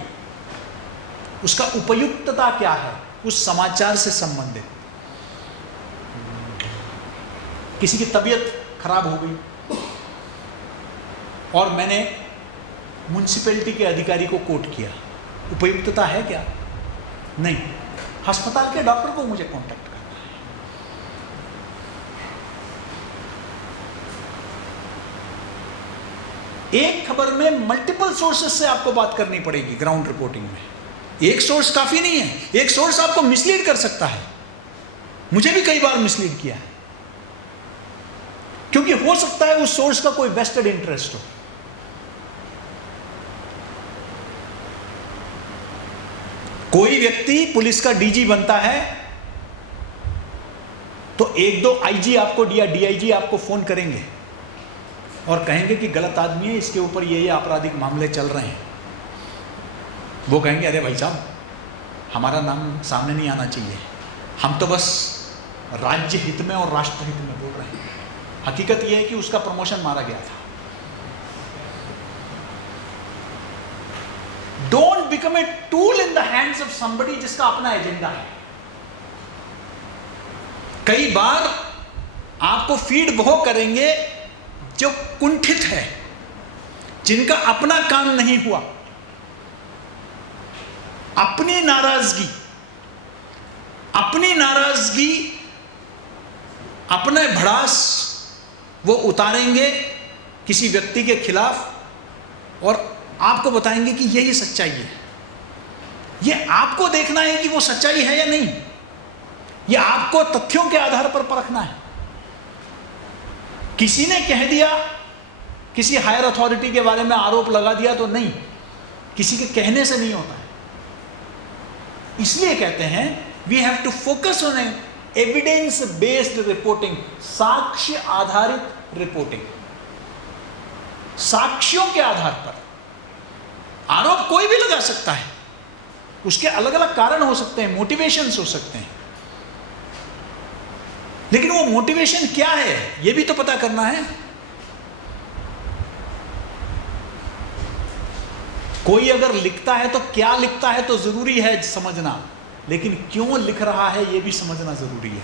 उसका उपयुक्तता क्या है उस समाचार से संबंधित। किसी की तबीयत खराब हो गई और मैंने म्युनिसिपैलिटी के अधिकारी को कोट किया, उपयुक्तता है क्या? नहीं। अस्पताल के डॉक्टर को मुझे कांटेक्ट करना है। एक खबर में मल्टीपल सोर्सेस से आपको बात करनी पड़ेगी। ग्राउंड रिपोर्टिंग में एक सोर्स काफी नहीं है। एक सोर्स आपको मिसलीड कर सकता है, मुझे भी कई बार मिसलीड किया है, क्योंकि हो सकता है उस सोर्स का कोई वेस्टेड इंटरेस्ट हो। कोई व्यक्ति पुलिस का डीजी बनता है तो एक दो आईजी आपको या डीआईजी आपको फोन करेंगे और कहेंगे कि गलत आदमी है, इसके ऊपर ये आपराधिक मामले चल रहे हैं। वो कहेंगे अरे भाई साहब, हमारा नाम सामने नहीं आना चाहिए, हम तो बस राज्य हित में और राष्ट्र हित में बोल रहे हैं। हकीकत यह है कि उसका प्रमोशन मारा गया था। Don't become a tool in the hands of somebody जिसका अपना एजेंडा है। कई बार आपको फीड वो करेंगे जो कुंठित है, जिनका अपना काम नहीं हुआ, अपनी नाराजगी, अपने भड़ास वो उतारेंगे किसी व्यक्ति के खिलाफ और आपको बताएंगे कि यही सच्चाई है। ये आपको देखना है कि वो सच्चाई है या नहीं, ये आपको तथ्यों के आधार पर परखना है। किसी ने कह दिया, किसी हायर अथॉरिटी के बारे में आरोप लगा दिया तो नहीं, किसी के कहने से नहीं होता है। इसलिए कहते हैं we have to focus on evidence based reporting, साक्ष्य आधारित रिपोर्टिंग। साक्ष्यों के आधार पर आरोप कोई भी लगा सकता है, उसके अलग अलग कारण हो सकते हैं, मोटिवेशंस हो सकते हैं, लेकिन वो मोटिवेशन क्या है ये भी तो पता करना है। कोई अगर लिखता है तो क्या लिखता है तो जरूरी है समझना, लेकिन क्यों लिख रहा है ये भी समझना जरूरी है।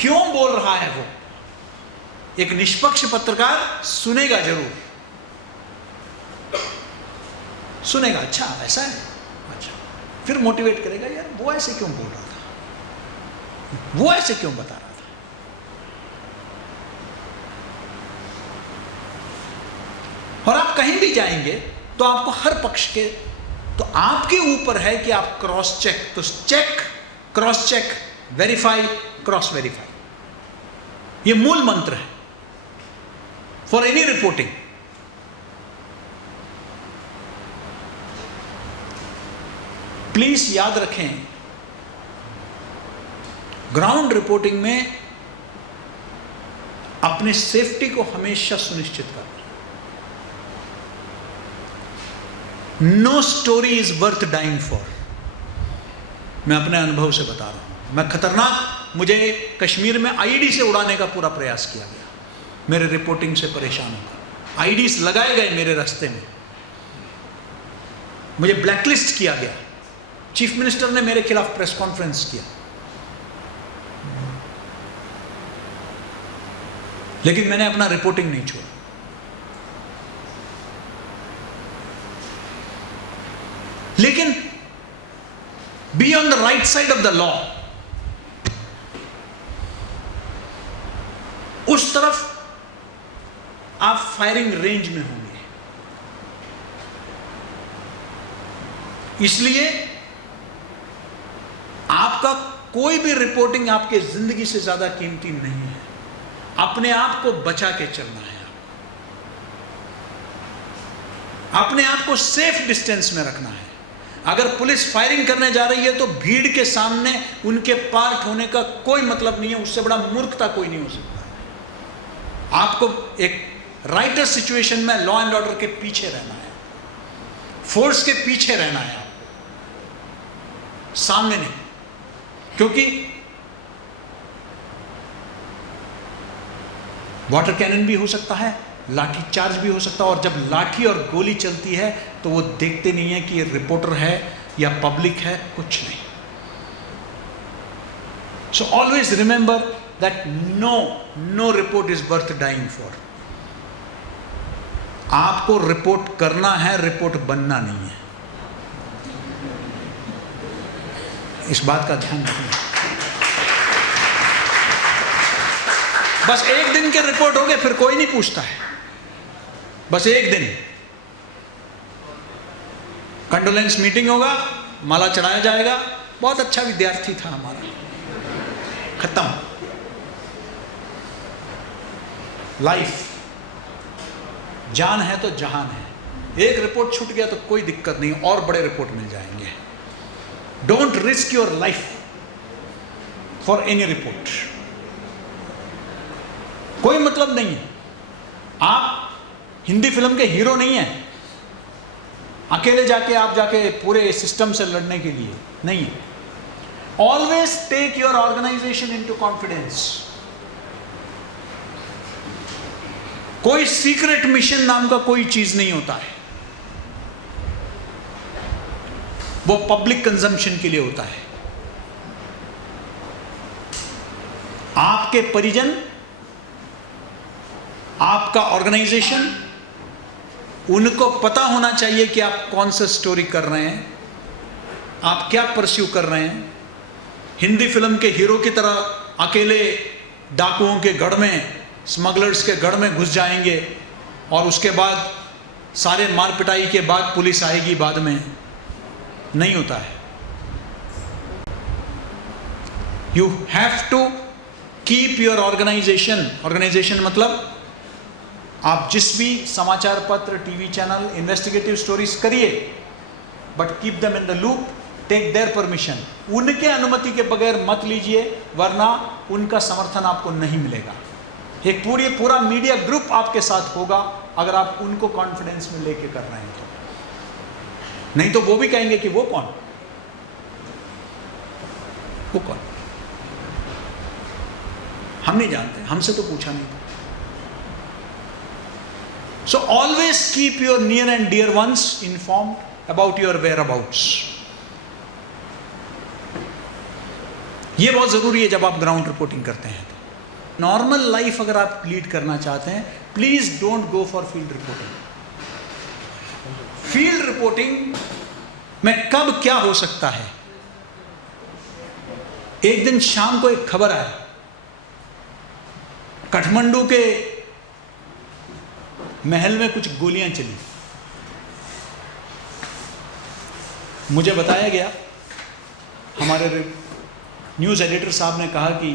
क्यों बोल रहा है वो? एक निष्पक्ष पत्रकार सुनेगा, जरूर सुनेगा, अच्छा ऐसा है, अच्छा, फिर मोटिवेट करेगा, यार वो ऐसे क्यों बोल रहा था, वो ऐसे क्यों बता रहा था। और आप आप कहीं भी जाएंगे तो आपको हर पक्ष के, तो आपके ऊपर है कि आप क्रॉस चेक, तो check, cross check, verify, cross verify, ये मूल मंत्र है फॉर एनी रिपोर्टिंग। प्लीज याद रखें, ग्राउंड रिपोर्टिंग में अपने सेफ्टी को हमेशा सुनिश्चित करना। No story is worth dying for. मैं अपने अनुभव से बता रहा हूं, मैं खतरनाक, मुझे कश्मीर में आईडी से उड़ाने का पूरा प्रयास किया गया, मेरे रिपोर्टिंग से परेशान होकर आईडीज लगाए गए मेरे रास्ते में, मुझे ब्लैकलिस्ट किया गया, चीफ मिनिस्टर ने मेरे खिलाफ प्रेस कॉन्फ्रेंस किया, लेकिन मैंने अपना रिपोर्टिंग नहीं छोड़ा। लेकिन be on the right side of the law, उस तरफ आप फायरिंग रेंज में होंगे। इसलिए आपका कोई भी रिपोर्टिंग आपके जिंदगी से ज्यादा कीमती नहीं है। अपने आप को बचा के चलना है, अपने आप को सेफ डिस्टेंस में रखना है। अगर पुलिस फायरिंग करने जा रही है तो भीड़ के सामने उनके पार्ट होने का कोई मतलब नहीं है, उससे बड़ा मूर्खता कोई नहीं हो सकता। आपको एक राइटर सिचुएशन में लॉ एंड ऑर्डर के पीछे रहना है, फोर्स के पीछे रहना है, आपको सामने नहीं। क्योंकि वाटर कैनन भी हो सकता है, लाठी चार्ज भी हो सकता है, और जब लाठी और गोली चलती है तो वो देखते नहीं है कि ये रिपोर्टर है या पब्लिक है, कुछ नहीं। So always remember that no report is worth dying for. आपको रिपोर्ट करना है, रिपोर्ट बनना नहीं है। इस बात का ध्यान रखना। बस एक दिन के रिपोर्ट हो गए, फिर कोई नहीं पूछता है। बस एक दिन कंडोलेंस मीटिंग होगा, माला चढ़ाया जाएगा, बहुत अच्छा विद्यार्थी था हमारा, खत्म। लाइफ जान है तो जहान है। एक रिपोर्ट छूट गया तो कोई दिक्कत नहीं, और बड़े रिपोर्ट मिल जाएंगे। Don't risk your life for any report. कोई मतलब नहीं है। आप हिंदी फिल्म के हीरो नहीं हैं, अकेले जाके आप जाके पूरे सिस्टम से लड़ने के लिए नहीं है। Always take your organization into confidence. कोई सीक्रेट मिशन नाम का कोई चीज नहीं होता है, वो पब्लिक कंजम्पशन के लिए होता है। आपके परिजन, आपका ऑर्गेनाइजेशन, उनको पता होना चाहिए कि आप कौन सा स्टोरी कर रहे हैं, आप क्या परस्यू कर रहे हैं। हिंदी फिल्म के हीरो की तरह अकेले डाकुओं के गढ़ में, स्मगलर्स के गढ़ में घुस जाएंगे और उसके बाद सारे मार पिटाई के बाद पुलिस आएगी बाद में, नहीं होता है। You have to keep your organization. Organization मतलब आप जिस भी समाचार पत्र, टीवी चैनल, इन्वेस्टिगेटिव स्टोरीज करिए, but keep them in the loop, take their permission. उनके अनुमति के बगैर मत लीजिए, वरना उनका समर्थन आपको नहीं मिलेगा। एक पूरा मीडिया ग्रुप आपके साथ होगा अगर आप उनको कॉन्फिडेंस में लेके कर रहे हैं तो। नहीं तो वो भी कहेंगे कि वो कौन, वो कौन, हम नहीं जानते, हमसे तो पूछा नहीं था। So always keep your near and dear ones informed about your whereabouts. ये बहुत जरूरी है जब आप ग्राउंड रिपोर्टिंग करते हैं। नॉर्मल लाइफ अगर आप लीड करना चाहते हैं, please don't go for field reporting. Field reporting में कब क्या हो सकता है। एक दिन शाम को एक खबर आई, काठमांडू के महल में कुछ गोलियां चली। मुझे बताया गया, हमारे न्यूज़ एडिटर साहब ने कहा कि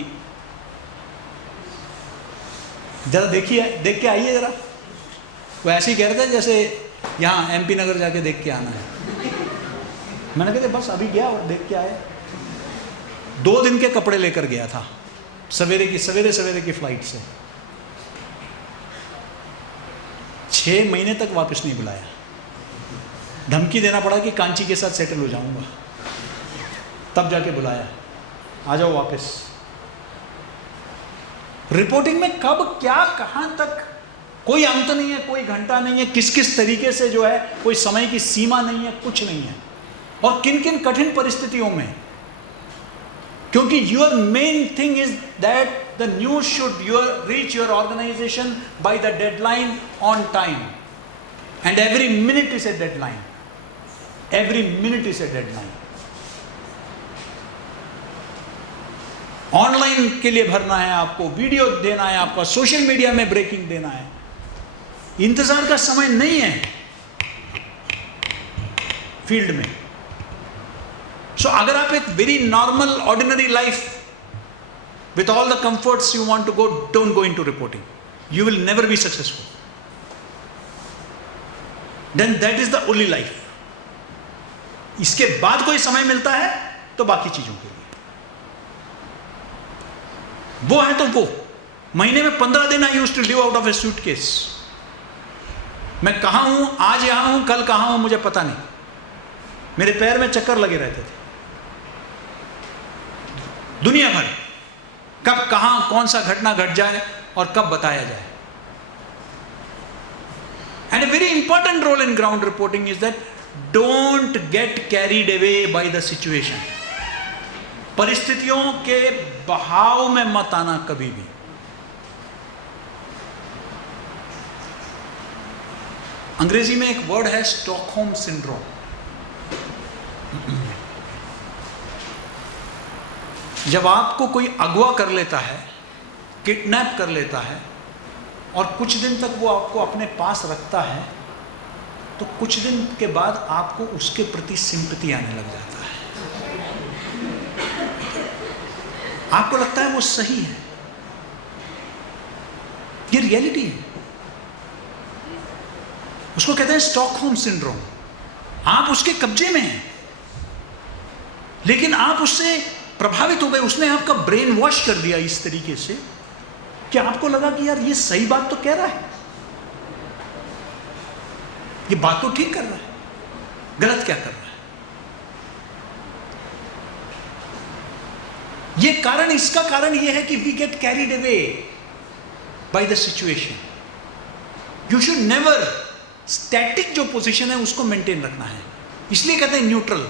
जरा देखिए, देख के आइए जरा। वो ऐसे ही कह रहे थे जैसे यहाँ MP नगर जाके देख के आना है। मैंने कहा बस अभी गया और देख के आया। 2 दिन के कपड़े लेकर गया था, सवेरे सवेरे की फ्लाइट से। 6 महीने तक वापस नहीं बुलाया। धमकी देना पड़ा कि कांची के साथ सेटल हो जाऊंगा, तब जाके बुलाया, आ जाओ वापस। रिपोर्टिंग में कब क्या कहां तक कोई अंत नहीं है, कोई घंटा नहीं है, किस किस तरीके से जो है, कोई समय की सीमा नहीं है, कुछ नहीं है। और किन किन कठिन परिस्थितियों में, क्योंकि your main thing is that the news should reach your organization by the deadline on time, and every minute is a deadline, every minute is a deadline. Online के लिए भरना है आपको, वीडियो देना है आपका, सोशल मीडिया में breaking देना है, इंतजार का समय नहीं है फील्ड में। सो अगर आप एक very normal ordinary life with all the comforts you want to go, don't go into reporting, you will never be successful. Then that is the only life. इसके बाद कोई समय मिलता है तो बाकी चीजों के लिए वो है, तो वो महीने में 15 दिन I used to live out of a suitcase. मैं कहां हूं, आज यहां हूं, कल कहां हूं मुझे पता नहीं। मेरे पैर में चक्कर लगे रहते थे दुनिया भर, कब कहां कौन सा घटना घट जाए और कब बताया जाए। And a very important role in ground reporting is that don't get carried away by the situation. परिस्थितियों के बहाव में मत आना कभी भी। अंग्रेजी में एक वर्ड है स्टॉकहोम सिंड्रोम। जब आपको कोई अगवा कर लेता है, किडनैप कर लेता है और कुछ दिन तक वो आपको अपने पास रखता है, तो कुछ दिन के बाद आपको उसके प्रति सिंपैथी आने लग जाता है। आपको लगता है वो सही है, ये रियलिटी है। उसको कहते हैं स्टॉकहोम सिंड्रोम। आप उसके कब्जे में हैं, लेकिन आप उससे प्रभावित हो गए, उसने आपका ब्रेन वॉश कर दिया इस तरीके से कि आपको लगा कि यार ये सही बात तो कह रहा है, ये बात तो ठीक कर रहा है, गलत क्या कर रहा है। ये कारण, इसका कारण ये है कि we get carried away by the situation. You should never, static जो पोजीशन है उसको मेंटेन रखना है, इसलिए कहते हैं न्यूट्रल।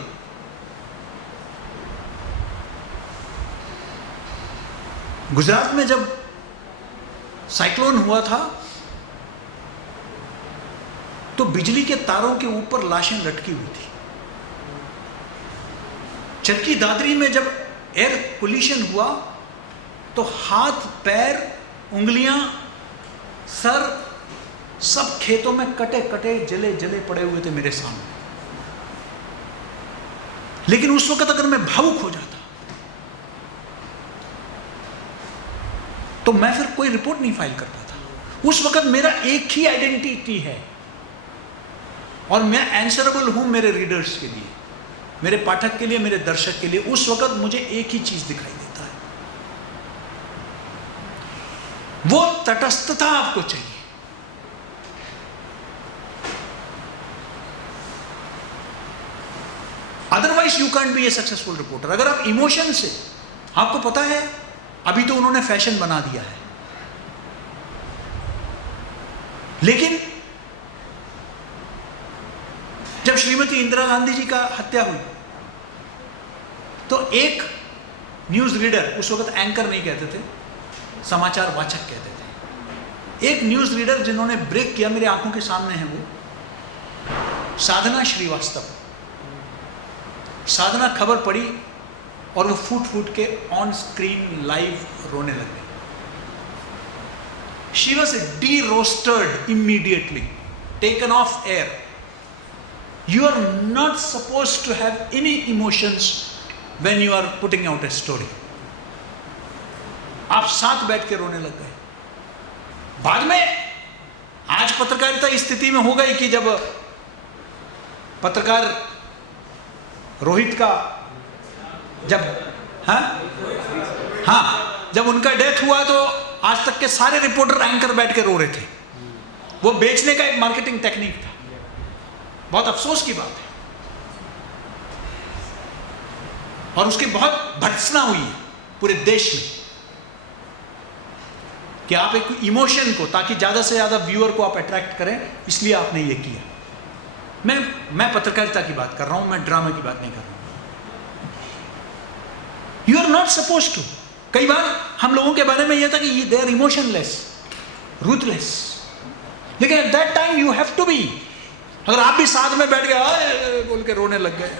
गुजरात में जब साइक्लोन हुआ था तो बिजली के तारों के ऊपर लाशें लटकी हुई थी। चरखी दादरी में जब एयर पोल्यूशन हुआ तो हाथ, पैर, उंगलियां, सर सब खेतों में कटे कटे जले जले पड़े हुए थे मेरे सामने। लेकिन उस वक्त अगर मैं भावुक हो जाता तो मैं फिर कोई रिपोर्ट नहीं फाइल कर पाता। उस वक्त मेरा एक ही आइडेंटिटी है और मैं आंसरेबल हूं मेरे रीडर्स के लिए, मेरे पाठक के लिए, मेरे दर्शक के लिए। उस वक्त मुझे एक ही चीज दिखाई देता है, वो तटस्थता आपको चाहिए। Otherwise you can't B A successful reporter. अगर आप इमोशन से, आपको पता है अभी तो उन्होंने फैशन बना दिया है, लेकिन जब श्रीमती इंदिरा गांधी जी का हत्या हुई तो एक न्यूज रीडर, उस वक्त एंकर नहीं कहते थे, समाचार वाचक कहते थे, एक न्यूज रीडर जिन्होंने ब्रेक किया, मेरे आंखों के सामने है वो साधना श्रीवास्तव। साधना खबर पड़ी और वो फूट फूट के ऑन स्क्रीन लाइव रोने लग गई। She was de-roasted immediately, taken off air. You are not supposed to have any emotions when you are putting out a story. आप साथ बैठ के रोने लग गए। बाद में आज पत्रकारिता इस स्थिति में हो गई कि जब पत्रकार रोहित का जब उनका डेथ हुआ तो आज तक के सारे रिपोर्टर एंकर बैठ के रो रहे थे। वो बेचने का एक मार्केटिंग टेक्निक था। बहुत अफसोस की बात है, और उसकी बहुत भर्त्सना हुई है पूरे देश में कि आप एक इमोशन को, ताकि ज्यादा से ज्यादा व्यूअर को आप अट्रैक्ट करें, इसलिए आपने ये किया। मैं पत्रकारिता की बात कर रहा हूं, मैं ड्रामा की बात नहीं कर रहा हूं। You are not suppose to. कई बार हम लोगों के बारे में यह था कि दे आर इमोशनलेस, रूथलेस, लेकिन at that time you have to be. अगर आप भी साथ में बैठ गए बोल के रोने लग गए,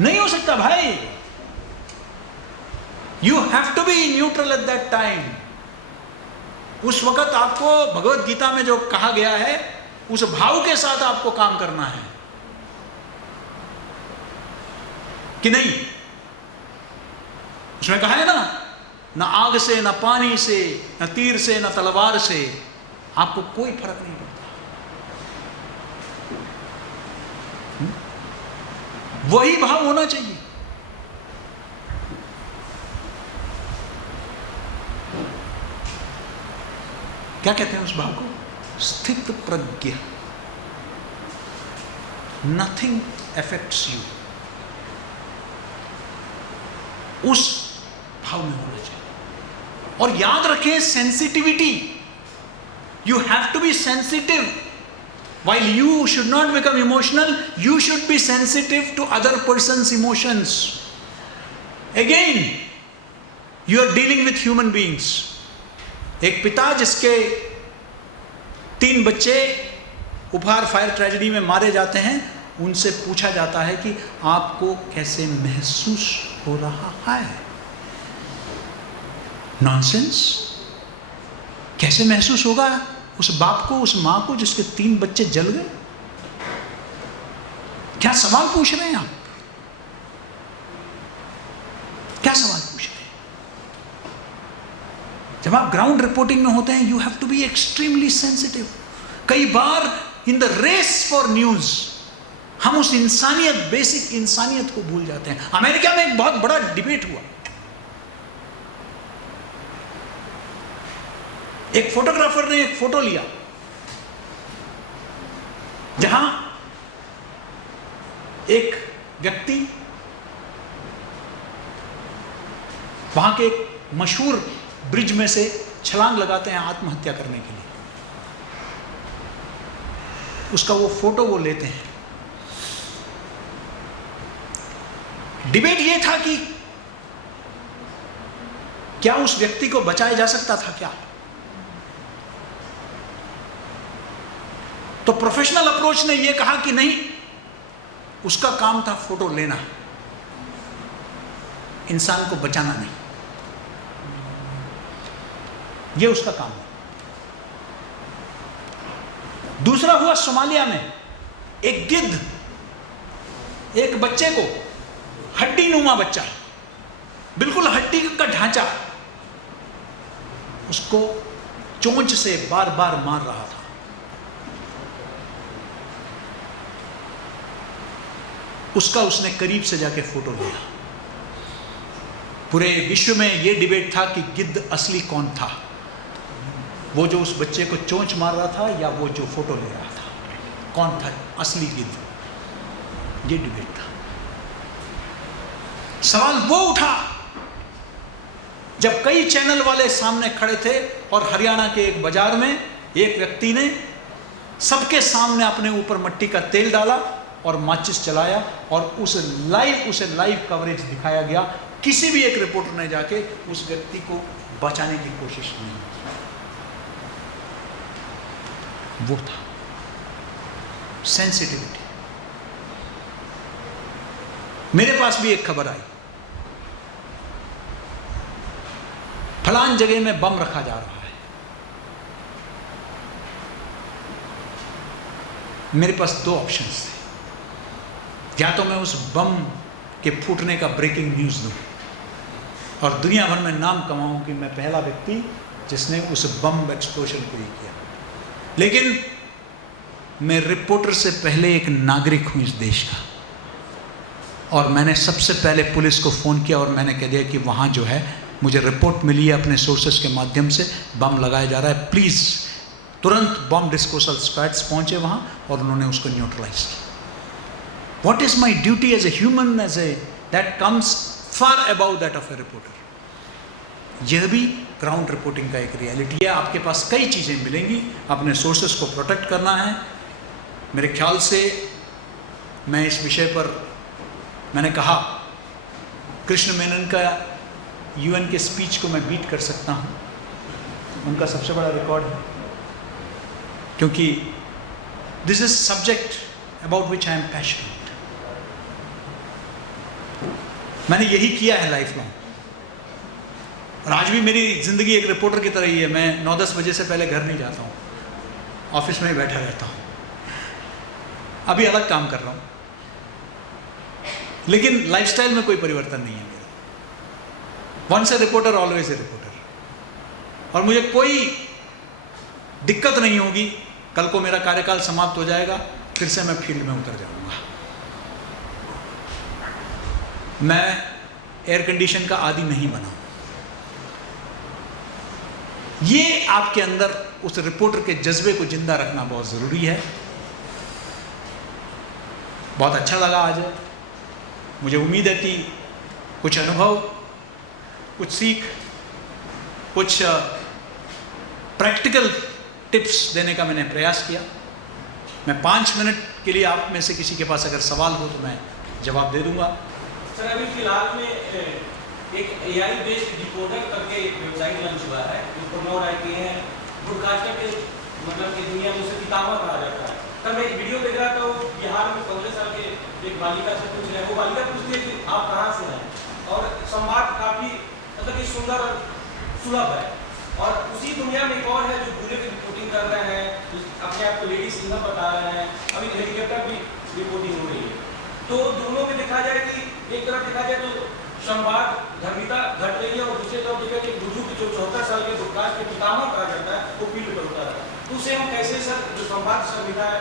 नहीं हो सकता भाई। You have to be neutral at that time. उस वक्त आपको भगवत गीता में जो कहा गया है, उस भाव के साथ आपको काम करना है कि नहीं। उसमें कहा है ना आग से, ना पानी से, ना तीर से, ना तलवार से आपको कोई फर्क नहीं पड़ता। वही भाव होना चाहिए। क्या कहते हैं उस भाव को? स्थित प्रज्ञ। Nothing affects you. उस भाव में होना चाहिए। और याद रखें, sensitivity, you have to be sensitive. While you should not become emotional, you should be sensitive to other person's emotions. Again, you are dealing with human beings. एक पिता जिसके 3 बच्चे उपहार फायर ट्रेजेडी में मारे जाते हैं, उनसे पूछा जाता है कि आपको कैसे महसूस हो रहा है। नॉनसेंस। कैसे महसूस होगा उस बाप को, उस मां को जिसके 3 बच्चे जल गए? क्या सवाल पूछ रहे हैं आप? क्या सवाल पूछ रहे हैं? जब आप ग्राउंड रिपोर्टिंग में होते हैं, you have to be extremely sensitive. कई बार in the race for news हम उस इंसानियत, बेसिक इंसानियत को भूल जाते हैं। अमेरिका में एक बहुत बड़ा डिबेट हुआ। एक फोटोग्राफर ने एक फोटो लिया जहां एक व्यक्ति वहां के एक मशहूर ब्रिज में से छलांग लगाते हैं आत्महत्या करने के लिए। उसका वो फोटो वो लेते हैं। डिबेट ये था कि क्या उस व्यक्ति को बचाया जा सकता था क्या? तो प्रोफेशनल अप्रोच ने यह कहा कि नहीं, उसका काम था फोटो लेना, इंसान को बचाना नहीं। यह उसका काम है। दूसरा हुआ सोमालिया में। एक गिद्ध एक बच्चे को, हड्डी नुमा बच्चा, बिल्कुल हड्डी का ढांचा, उसको चोंच से बार बार मार रहा था। उसका उसने करीब से जाके फोटो लिया। पूरे विश्व में यह डिबेट था कि गिद्ध असली कौन था, वो जो उस बच्चे को चोंच मार रहा था या वो जो फोटो ले रहा था, कौन था असली गिद्ध। ये डिबेट था। सवाल वो उठा जब कई चैनल वाले सामने खड़े थे और हरियाणा के एक बाजार में एक व्यक्ति ने सबके सामने अपने ऊपर मिट्टी का तेल डाला और माचिस चलाया और उसे लाइव कवरेज दिखाया गया। किसी भी एक रिपोर्टर ने जाके उस व्यक्ति को बचाने की कोशिश नहीं की। वो था सेंसिटिविटी। मेरे पास भी एक खबर आई, फलान जगह में बम रखा जा रहा है, मेरे पास दो ऑप्शंस थे। या तो मैं उस बम के फूटने का ब्रेकिंग न्यूज़ दूँ और दुनिया भर में नाम कमाऊं कि मैं पहला व्यक्ति जिसने उस बम एक्सप्लोजन को ही किया, लेकिन मैं रिपोर्टर से पहले एक नागरिक हूं इस देश का, और मैंने सबसे पहले पुलिस को फ़ोन किया और मैंने कह दिया कि वहाँ जो है मुझे रिपोर्ट मिली है अपने सोर्सेस के माध्यम से बम लगाया जा रहा है, प्लीज़ तुरंत बम डिस्पोजल स्क्वाड्स पहुँचे वहाँ और उन्होंने उसको न्यूट्रलाइज किया। What is my duty as a human, as a that comes for about that of a reporter. यह भी ग्राउंड रिपोर्टिंग का एक रियलिटी है। आपके पास कई चीज़ें मिलेंगी, अपने सोर्सेस को प्रोटेक्ट करना है। मेरे ख्याल से मैं इस विषय पर मैंने कहा कृष्ण मेनन का यूएन के स्पीच को मैं बीट कर सकता हूँ, उनका सबसे बड़ा रिकॉर्ड है, क्योंकि this is subject about which I am passionate. मैंने यही किया है लाइफ लॉन्ग, और आज भी मेरी ज़िंदगी एक रिपोर्टर की तरह ही है। मैं 9-10 बजे से पहले घर नहीं जाता हूँ, ऑफिस में ही बैठा रहता हूँ। अभी अलग काम कर रहा हूँ, लेकिन लाइफस्टाइल में कोई परिवर्तन नहीं है मेरा। Once a reporter always a reporter. और मुझे कोई दिक्कत नहीं होगी, कल को मेरा कार्यकाल समाप्त हो जाएगा, फिर से मैं फील्ड में उतर जाऊंगा। मैं एयर कंडीशन का आदी नहीं बना। ये आपके अंदर उस रिपोर्टर के जज्बे को जिंदा रखना बहुत ज़रूरी है। बहुत अच्छा लगा आज, मुझे उम्मीद है कि कुछ अनुभव, कुछ सीख, कुछ प्रैक्टिकल टिप्स देने का मैंने प्रयास किया। मैं 5 मिनट के लिए आप में से किसी के पास अगर सवाल हो तो मैं जवाब दे दूंगा। सर, अभी फिलहाल में एक AI बेस्ड रिपोर्टर करके एक वेबसाइट लॉन्च हुआ है जो प्रोमोट आए किए हैं ब्रॉडकास्टर के, मतलब कि दुनिया में उसे पितामह कहा जाता है। तब मैं एक वीडियो देख रहा था, बिहार में 15 साल के एक बालिका से पूछ रहे हैं, वो बालिका पूछती है कि आप कहाँ से हैं, और संवाद काफ़ी मतलब कि सुंदर और सुलभ है। और उसी दुनिया में एक और है जो बुरे की रिपोर्टिंग कर रहे हैं, अपने आप को लेडी सिंगर बता रहे हैं, अभी हेलीकॉप्टर भी रिपोर्टिंग हो रही है। तो दोनों में देखा जाए कि एक तरफ देखा जाए तो संवाद धर्मिता घट रही है, और दूसरी तरफ देखा कि बुजुर्ग जो 74 साल के ब्रॉडकास्ट के पितामह कहा जाता है वो फील्ड पर उतारा है। तो उसे हम कैसे सर, जो संवाद संविधा है,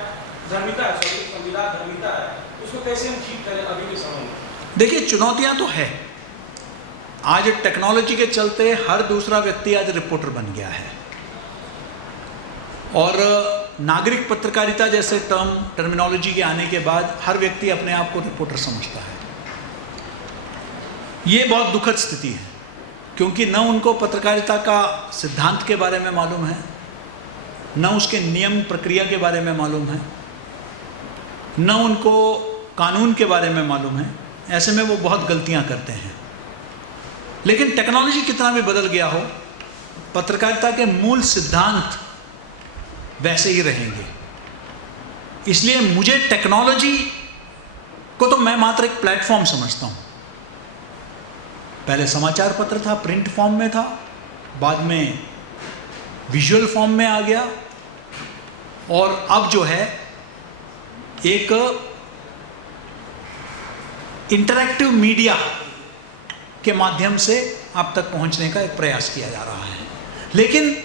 उसको कैसे हम ठीक करें अभी के समय में? देखिए, चुनौतियां तो है। आज टेक्नोलॉजी के चलते हर दूसरा व्यक्ति आज रिपोर्टर बन गया है, और नागरिक पत्रकारिता जैसे टर्मिनोलॉजी के आने के बाद हर व्यक्ति अपने आप को रिपोर्टर समझता है। ये बहुत दुखद स्थिति है, क्योंकि न उनको पत्रकारिता का सिद्धांत के बारे में मालूम है, न उसके नियम प्रक्रिया के बारे में मालूम है, न उनको कानून के बारे में मालूम है। ऐसे में वो बहुत गलतियां करते हैं। लेकिन टेक्नोलॉजी कितना भी बदल गया हो, पत्रकारिता के मूल सिद्धांत वैसे ही रहेंगे। इसलिए मुझे टेक्नोलॉजी को तो मैं मात्र एक प्लेटफॉर्म समझता हूं। पहले समाचार पत्र था, प्रिंट फॉर्म में था, बाद में विजुअल फॉर्म में आ गया, और अब जो है एक इंटरैक्टिव मीडिया के माध्यम से आप तक पहुंचने का एक प्रयास किया जा रहा है। लेकिन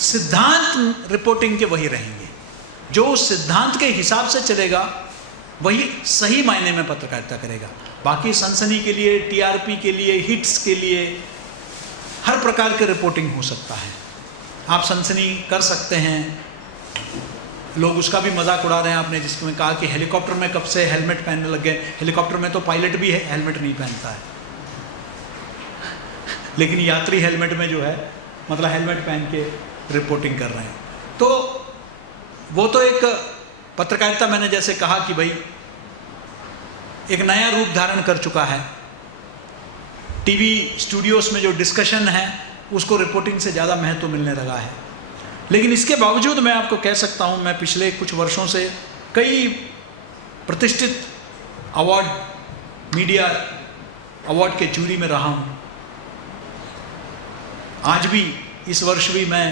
सिद्धांत रिपोर्टिंग के वही रहेंगे। जो उस सिद्धांत के हिसाब से चलेगा वही सही मायने में पत्रकारिता करेगा। बाकी सनसनी के लिए, टीआरपी के लिए, हिट्स के लिए हर प्रकार की रिपोर्टिंग हो सकता है। आप सनसनी कर सकते हैं, लोग उसका भी मजाक उड़ा रहे हैं। आपने जिसमें कहा कि हेलीकॉप्टर में कब से हेलमेट पहनने लग गए, हेलीकॉप्टर में तो पायलट भी हेलमेट नहीं पहनता है, लेकिन यात्री हेलमेट में जो है मतलब हेलमेट पहन के रिपोर्टिंग कर रहे हैं। तो वो तो एक पत्रकारिता, मैंने जैसे कहा कि भाई एक नया रूप धारण कर चुका है। टीवी स्टूडियोज में जो डिस्कशन है उसको रिपोर्टिंग से ज़्यादा महत्व मिलने लगा है। लेकिन इसके बावजूद मैं आपको कह सकता हूँ, मैं पिछले कुछ वर्षों से कई प्रतिष्ठित अवार्ड, मीडिया अवार्ड के जूरी में रहा हूँ। आज भी, इस वर्ष भी मैं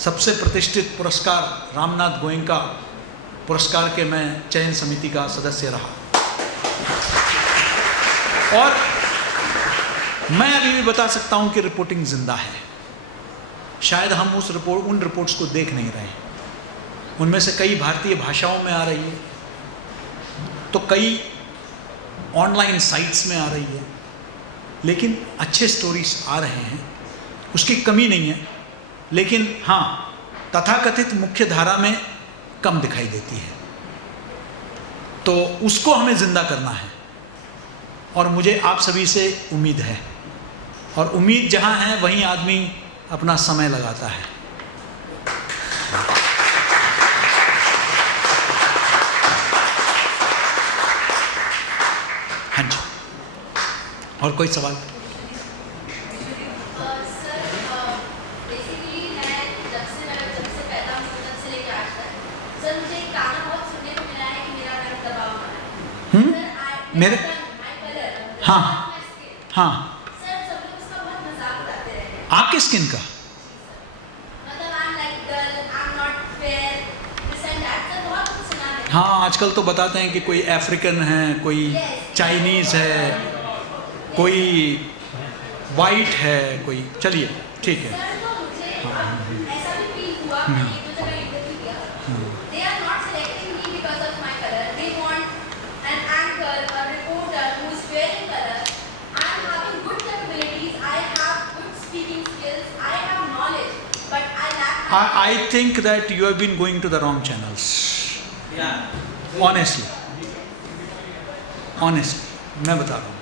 सबसे प्रतिष्ठित पुरस्कार रामनाथ गोयनका पुरस्कार के मैं चयन समिति का सदस्य रहा। और मैं अभी भी बता सकता हूं कि रिपोर्टिंग जिंदा है। शायद हम उन रिपोर्ट्स को देख नहीं रहे हैं। उनमें से कई भारतीय भाषाओं में आ रही है, तो कई ऑनलाइन साइट्स में आ रही है, लेकिन अच्छे स्टोरीज आ रहे हैं, उसकी कमी नहीं है। लेकिन हाँ, तथाकथित मुख्य धारा में कम दिखाई देती है, तो उसको हमें जिंदा करना है। और मुझे आप सभी से उम्मीद है, और उम्मीद जहाँ है वहीं आदमी अपना समय लगाता है। हाँ जी, और कोई सवाल? मेरे हाँ हाँ आपके स्किन का हाँ, आजकल तो बताते हैं कि कोई अफ्रीकन है, कोई चाइनीज है, कोई वाइट है, कोई, चलिए ठीक है। I think that you have been going to the wrong channels. Honestly, मैं बता रहा हूँ,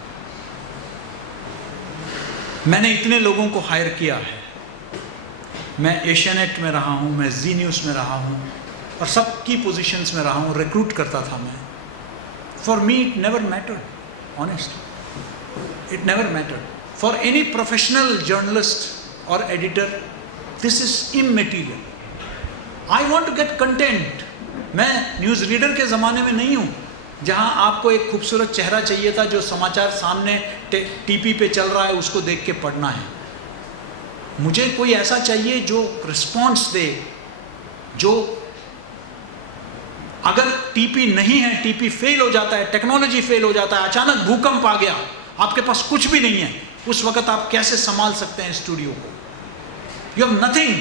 मैंने इतने लोगों को हायर किया है। मैं एशियानेट में रहा हूँ, मैं जी न्यूज़ में रहा हूँ, और सबकी पोजीशंस में रहा हूँ, रिक्रूट करता था मैं। For me it never mattered, honestly it never mattered. For any professional journalist और editor this is immaterial. I want to get content. मैं न्यूज़ रीडर के ज़माने में नहीं हूँ जहाँ आपको एक खूबसूरत चेहरा चाहिए था जो समाचार सामने टीपी पे चल रहा है उसको देख के पढ़ना है। मुझे कोई ऐसा चाहिए जो रिस्पॉन्स दे, जो अगर टीपी नहीं है, टीपी फेल हो जाता है, टेक्नोलॉजी फेल हो जाता है, अचानक भूकंप आ गया, आपके पास कुछ भी नहीं है, उस वक्त आप कैसे संभाल सकते हैं स्टूडियो को? You have nothing,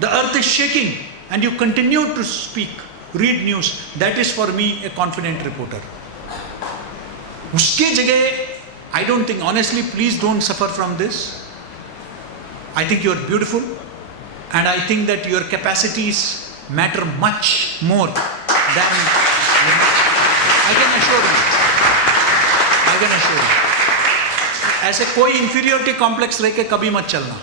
the earth is shaking and you continue to speak, read news. That is for me a confident reporter. उसके जगह I don't think, honestly please don't suffer from this. I think you are beautiful, and I think that your capacities matter much more than, I can assure you, ऐसे कोई inferiority complex रह के कभी मत चलना।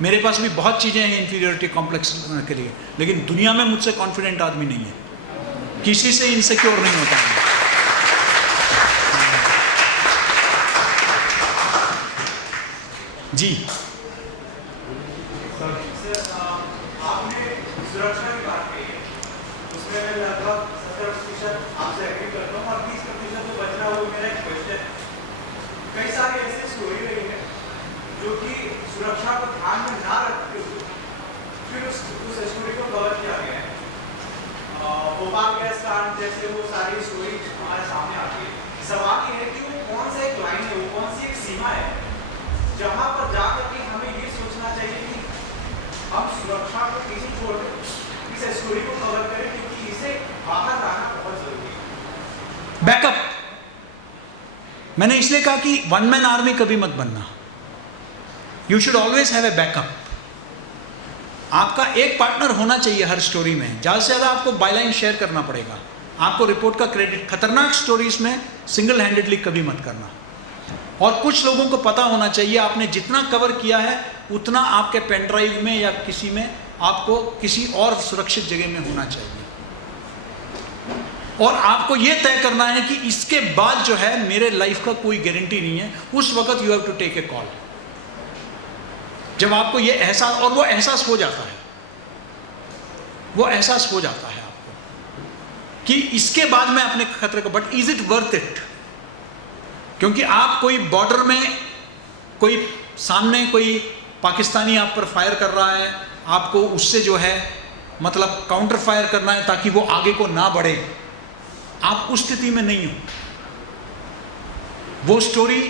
मेरे पास भी बहुत चीज़ें हैं inferiority complex के लिए, लेकिन दुनिया में मुझसे confident आदमी नहीं है, किसी से insecure नहीं होता है। जी आपने सुरक्षा की बात कही है, उसमें मैं लगभग 70% आपसे एग्री करता हूँ, और 30% तो बच रहा है। वो मेरा एक क्वेश्चन है, कई सारी ऐसी स्टोरी रही है जो कि सुरक्षा को ध्यान में ना रखते हुए फिर उस स्टोरी को कवर किया गया है। भोपाल गैस कांड जैसे वो सारी स्टोरी हमारे सामने आती है। सवाल ये है कि वो कौन सा एक लाइन है, वो कौन सी एक सीमा है जहाँ पर जाकर के हमें ये सोचना चाहिए कि हम सुरक्षा को किसी छोड़ दें, इस स्टोरी को कवर करें, क्योंकि इसे बाहर लाना बहुत जरूरी है। बैकअप, मैंने इसलिए कहा कि वन मैन आर्मी कभी मत बनना। You should always have a backup. आपका एक पार्टनर होना चाहिए हर स्टोरी में। ज़्यादा से ज़्यादा आपको बायलाइन शेयर करना पड़ेगा, आपको रिपोर्ट का क्रेडिट। खतरनाक स्टोरीज में सिंगल हैंडेडली कभी मत करना। और कुछ लोगों को पता होना चाहिए आपने जितना कवर किया है उतना आपके पेन ड्राइव में या किसी में आपको किसी और सुरक्षित जगह में होना चाहिए। और आपको यह तय करना है कि इसके बाद जो है मेरे लाइफ का कोई गारंटी नहीं है, उस वक्त you have to take a call. जब आपको यह एहसास, और वो एहसास हो जाता है, वो एहसास हो जाता है आपको कि इसके बाद मैं अपने खतरे को, but is it worth it? क्योंकि आप कोई बॉर्डर में, कोई सामने कोई पाकिस्तानी आप पर फायर कर रहा है, आपको उससे जो है मतलब काउंटर फायर करना है ताकि वो आगे को ना बढ़े, आप उस स्थिति में नहीं हो। वो स्टोरी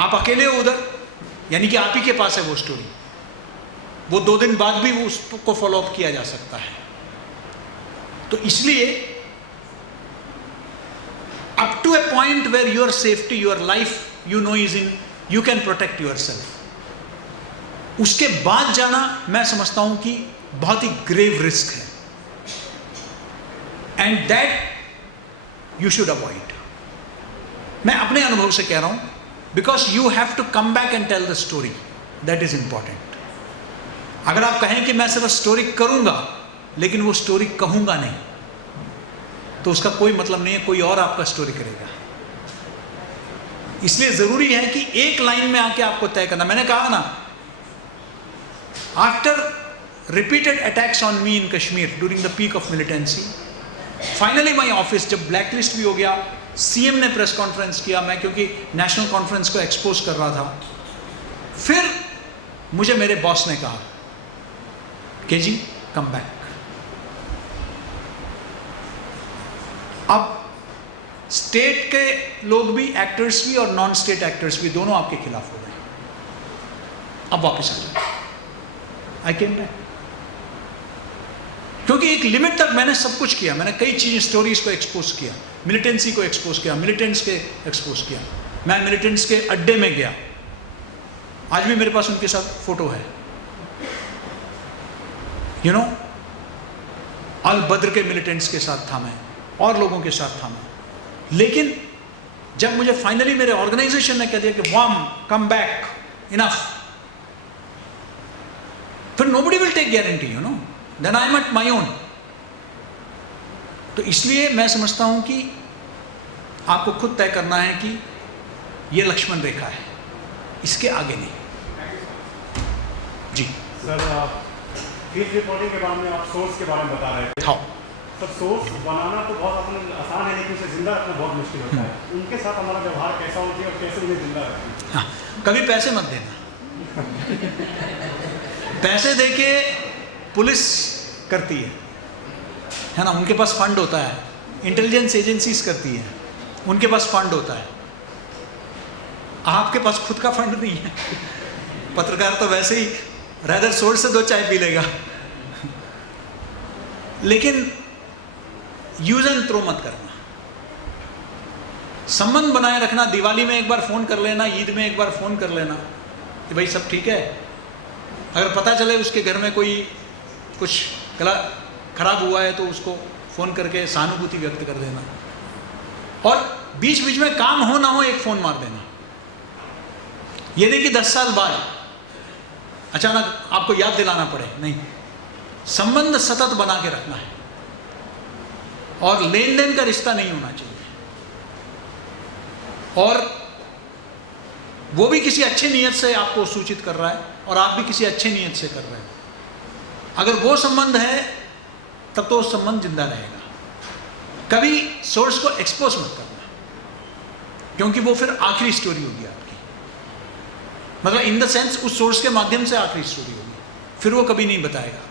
आप अकेले हो उधर, यानी कि आप ही के पास है वो स्टोरी, वो 2 दिन बाद भी वो उसको फॉलो अप किया जा सकता है। तो इसलिए up to a point where your safety, your life you know is in, you can protect yourself. उसके बाद जाना मैं समझता हूं कि बहुत ही ग्रेव रिस्क है, and that you should avoid. मैं अपने अनुभव से कह रहा हूं, because you have to come back and tell the story, that is important. अगर आप कहें कि मैं सिर्फ स्टोरी करूंगा लेकिन वो स्टोरी कहूंगा नहीं, तो उसका कोई मतलब नहीं है, कोई और आपका स्टोरी करेगा। इसलिए जरूरी है कि एक लाइन में आके आपको तय करना। मैंने कहा ना, after repeated attacks on me in Kashmir during the peak of militancy, finally my office, जब ब्लैकलिस्ट भी हो गया, सीएम ने प्रेस कॉन्फ्रेंस किया, मैं क्योंकि नेशनल कॉन्फ्रेंस को एक्सपोज कर रहा था, फिर मुझे मेरे बॉस ने कहा कि जी कम बैक। अब स्टेट के लोग भी, एक्टर्स भी और नॉन स्टेट एक्टर्स भी, दोनों आपके खिलाफ हो गए। अब वापस आ जाओ। आई केम बैक, क्योंकि एक लिमिट तक मैंने सब कुछ किया। मैंने कई चीजें, स्टोरीज को एक्सपोज किया, मिलिटेंसी को एक्सपोज किया, मिलिटेंट्स के एक्सपोज किया। मैं मिलिटेंट्स के अड्डे में गया, आज भी मेरे पास उनके साथ फोटो है। यू नो, अल बद्र के मिलिटेंट्स के साथ था मैं, और लोगों के साथ था मैं। लेकिन जब मुझे फाइनली मेरे ऑर्गेनाइजेशन ने कह दिया कि वाम कम बैक, इनफ, फिर nobody will take guarantee, you know, then I am at my own. तो इसलिए मैं समझता हूं कि आपको खुद तय करना है कि यह लक्ष्मण रेखा है, इसके आगे नहीं। जी सर, फील्ड रिपोर्टिंग के बारे में आप सोर्स के बारे में बता रहे थे। हाँ सर, सोर्स बनाना तो बहुत आसान है, लेकिन उसे जिंदा रखना बहुत मुश्किल होता है। उनके साथ हमारा व्यवहार कैसा होती है और कैसे उन्हें जिंदा रखें? हाँ, कभी पैसे मत देना। पैसे देके पुलिस करती है ना, उनके पास फंड होता है, इंटेलिजेंस एजेंसीज करती है, उनके पास फंड होता है। आपके पास खुद का फंड नहीं है। पत्रकार तो वैसे ही रैदर सोर्स से 2 चाय पी लेगा। लेकिन यूज एंड थ्रो मत करना, संबंध बनाए रखना। दिवाली में एक बार फोन कर लेना, ईद में एक बार फोन कर लेना कि भाई सब ठीक है। अगर पता चले उसके घर में कोई कुछ खराब हुआ है तो उसको फोन करके सहानुभूति व्यक्त कर देना, और बीच बीच में काम हो ना हो एक फोन मार देना। ये नहीं कि 10 साल बाद अचानक आपको याद दिलाना पड़े, नहीं, संबंध सतत बना के रखना है, और लेन देन का रिश्ता नहीं होना चाहिए, और वो भी किसी अच्छे नियत से आपको सूचित कर रहा है और आप भी किसी अच्छे नियत से कर रहे हैं। अगर वो संबंध है तब तो वो संबंध जिंदा रहेगा। कभी सोर्स को एक्सपोज मत करना, क्योंकि वो फिर आखिरी स्टोरी होगी आपकी, मतलब इन द सेंस उस सोर्स के माध्यम से आखिरी स्टोरी होगी, फिर वो कभी नहीं बताएगा।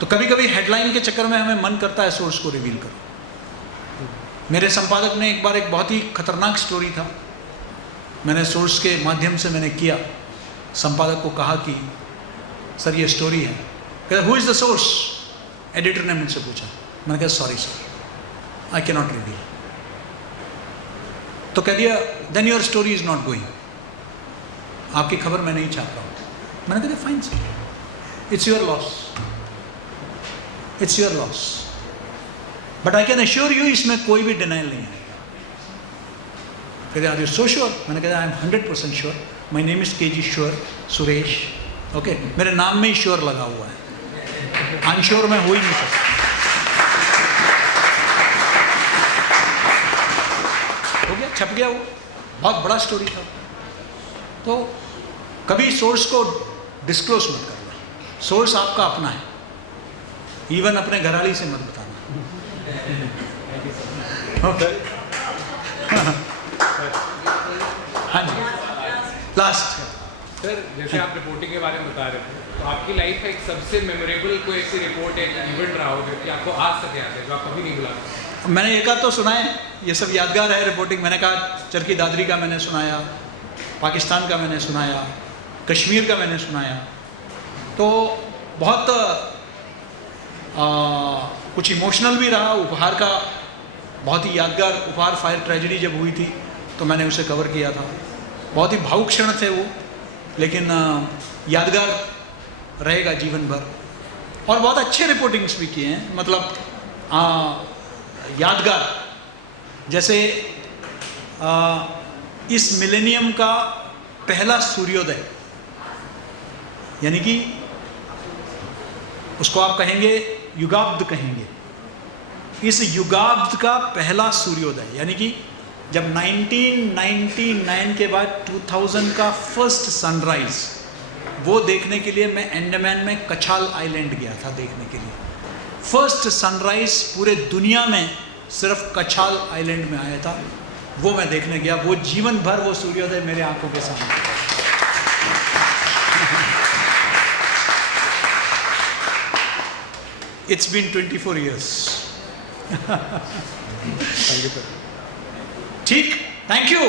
तो कभी कभी हेडलाइन के चक्कर में हमें मन करता है सोर्स को रिवील करो। मेरे संपादक ने एक बार एक बहुत ही खतरनाक स्टोरी था, मैंने सोर्स के माध्यम से मैंने किया, संपादक को कहा कि सर ये स्टोरी है। कहता who is the source? Editor ने मुझसे पूछा। मैंने कहा sorry sir, I can not reveal. तो कह दिया then your story is not going, आपकी खबर मैं नहीं छाप रहा हूं। मैंने कहा fine sir, it's your loss, it's your loss, but I can assure you इसमें कोई भी डिनाइल नहीं है। कहते आर यू सो श्योर? मैंने कहा I am 100% sure, my name is KG sure Suresh, okay, मेरे नाम में ही श्योर लगा हुआ है, अनश्योर मैं हो ही नहीं सकता। हो गया, छप गया, वो बहुत बड़ा स्टोरी था। तो कभी सोर्स को डिस्क्लोज मत करना, सोर्स आपका अपना है, इवन अपने घरवाली से मत बताना। ओके, हाँ जी, लास्ट सर जैसे आप रिपोर्टिंग के बारे में बता रहे थे, तो आपकी लाइफ का एक सबसे मेमोरेबल कोई ऐसी रिपोर्ट एक इवेंट रहा हो जो कि आपको आज तक याद है, जो आप कभी नहीं भुला सकते? मैंने एक आध तो सुना है, ये सब यादगार है रिपोर्टिंग। मैंने कहा चरखी दादरी का मैंने सुनाया, पाकिस्तान का मैंने सुनाया, कश्मीर का मैंने सुनाया। तो बहुत कुछ इमोशनल भी रहा। उपहार का बहुत ही यादगार उपहार, फायर ट्रेजेडी जब हुई थी तो मैंने उसे कवर किया था। बहुत ही भावुक क्षण थे वो, लेकिन यादगार रहेगा जीवन भर। और बहुत अच्छे रिपोर्टिंग्स भी किए हैं, मतलब यादगार। जैसे इस मिलेनियम का पहला सूर्योदय, यानी कि उसको आप कहेंगे युगाब्द कहेंगे। इस युगाब्द का पहला सूर्योदय, यानी कि जब 1999 के बाद 2000 का फर्स्ट सनराइज, वो देखने के लिए मैं अंडमान में कछाल आइलैंड गया था देखने के लिए। फर्स्ट सनराइज पूरे दुनिया में सिर्फ कछाल आइलैंड में आया था, वो मैं देखने गया। वो जीवन भर वो सूर्योदय मेरे आंखों के सामने था। It's been 24 years. ठीक, थैंक यू।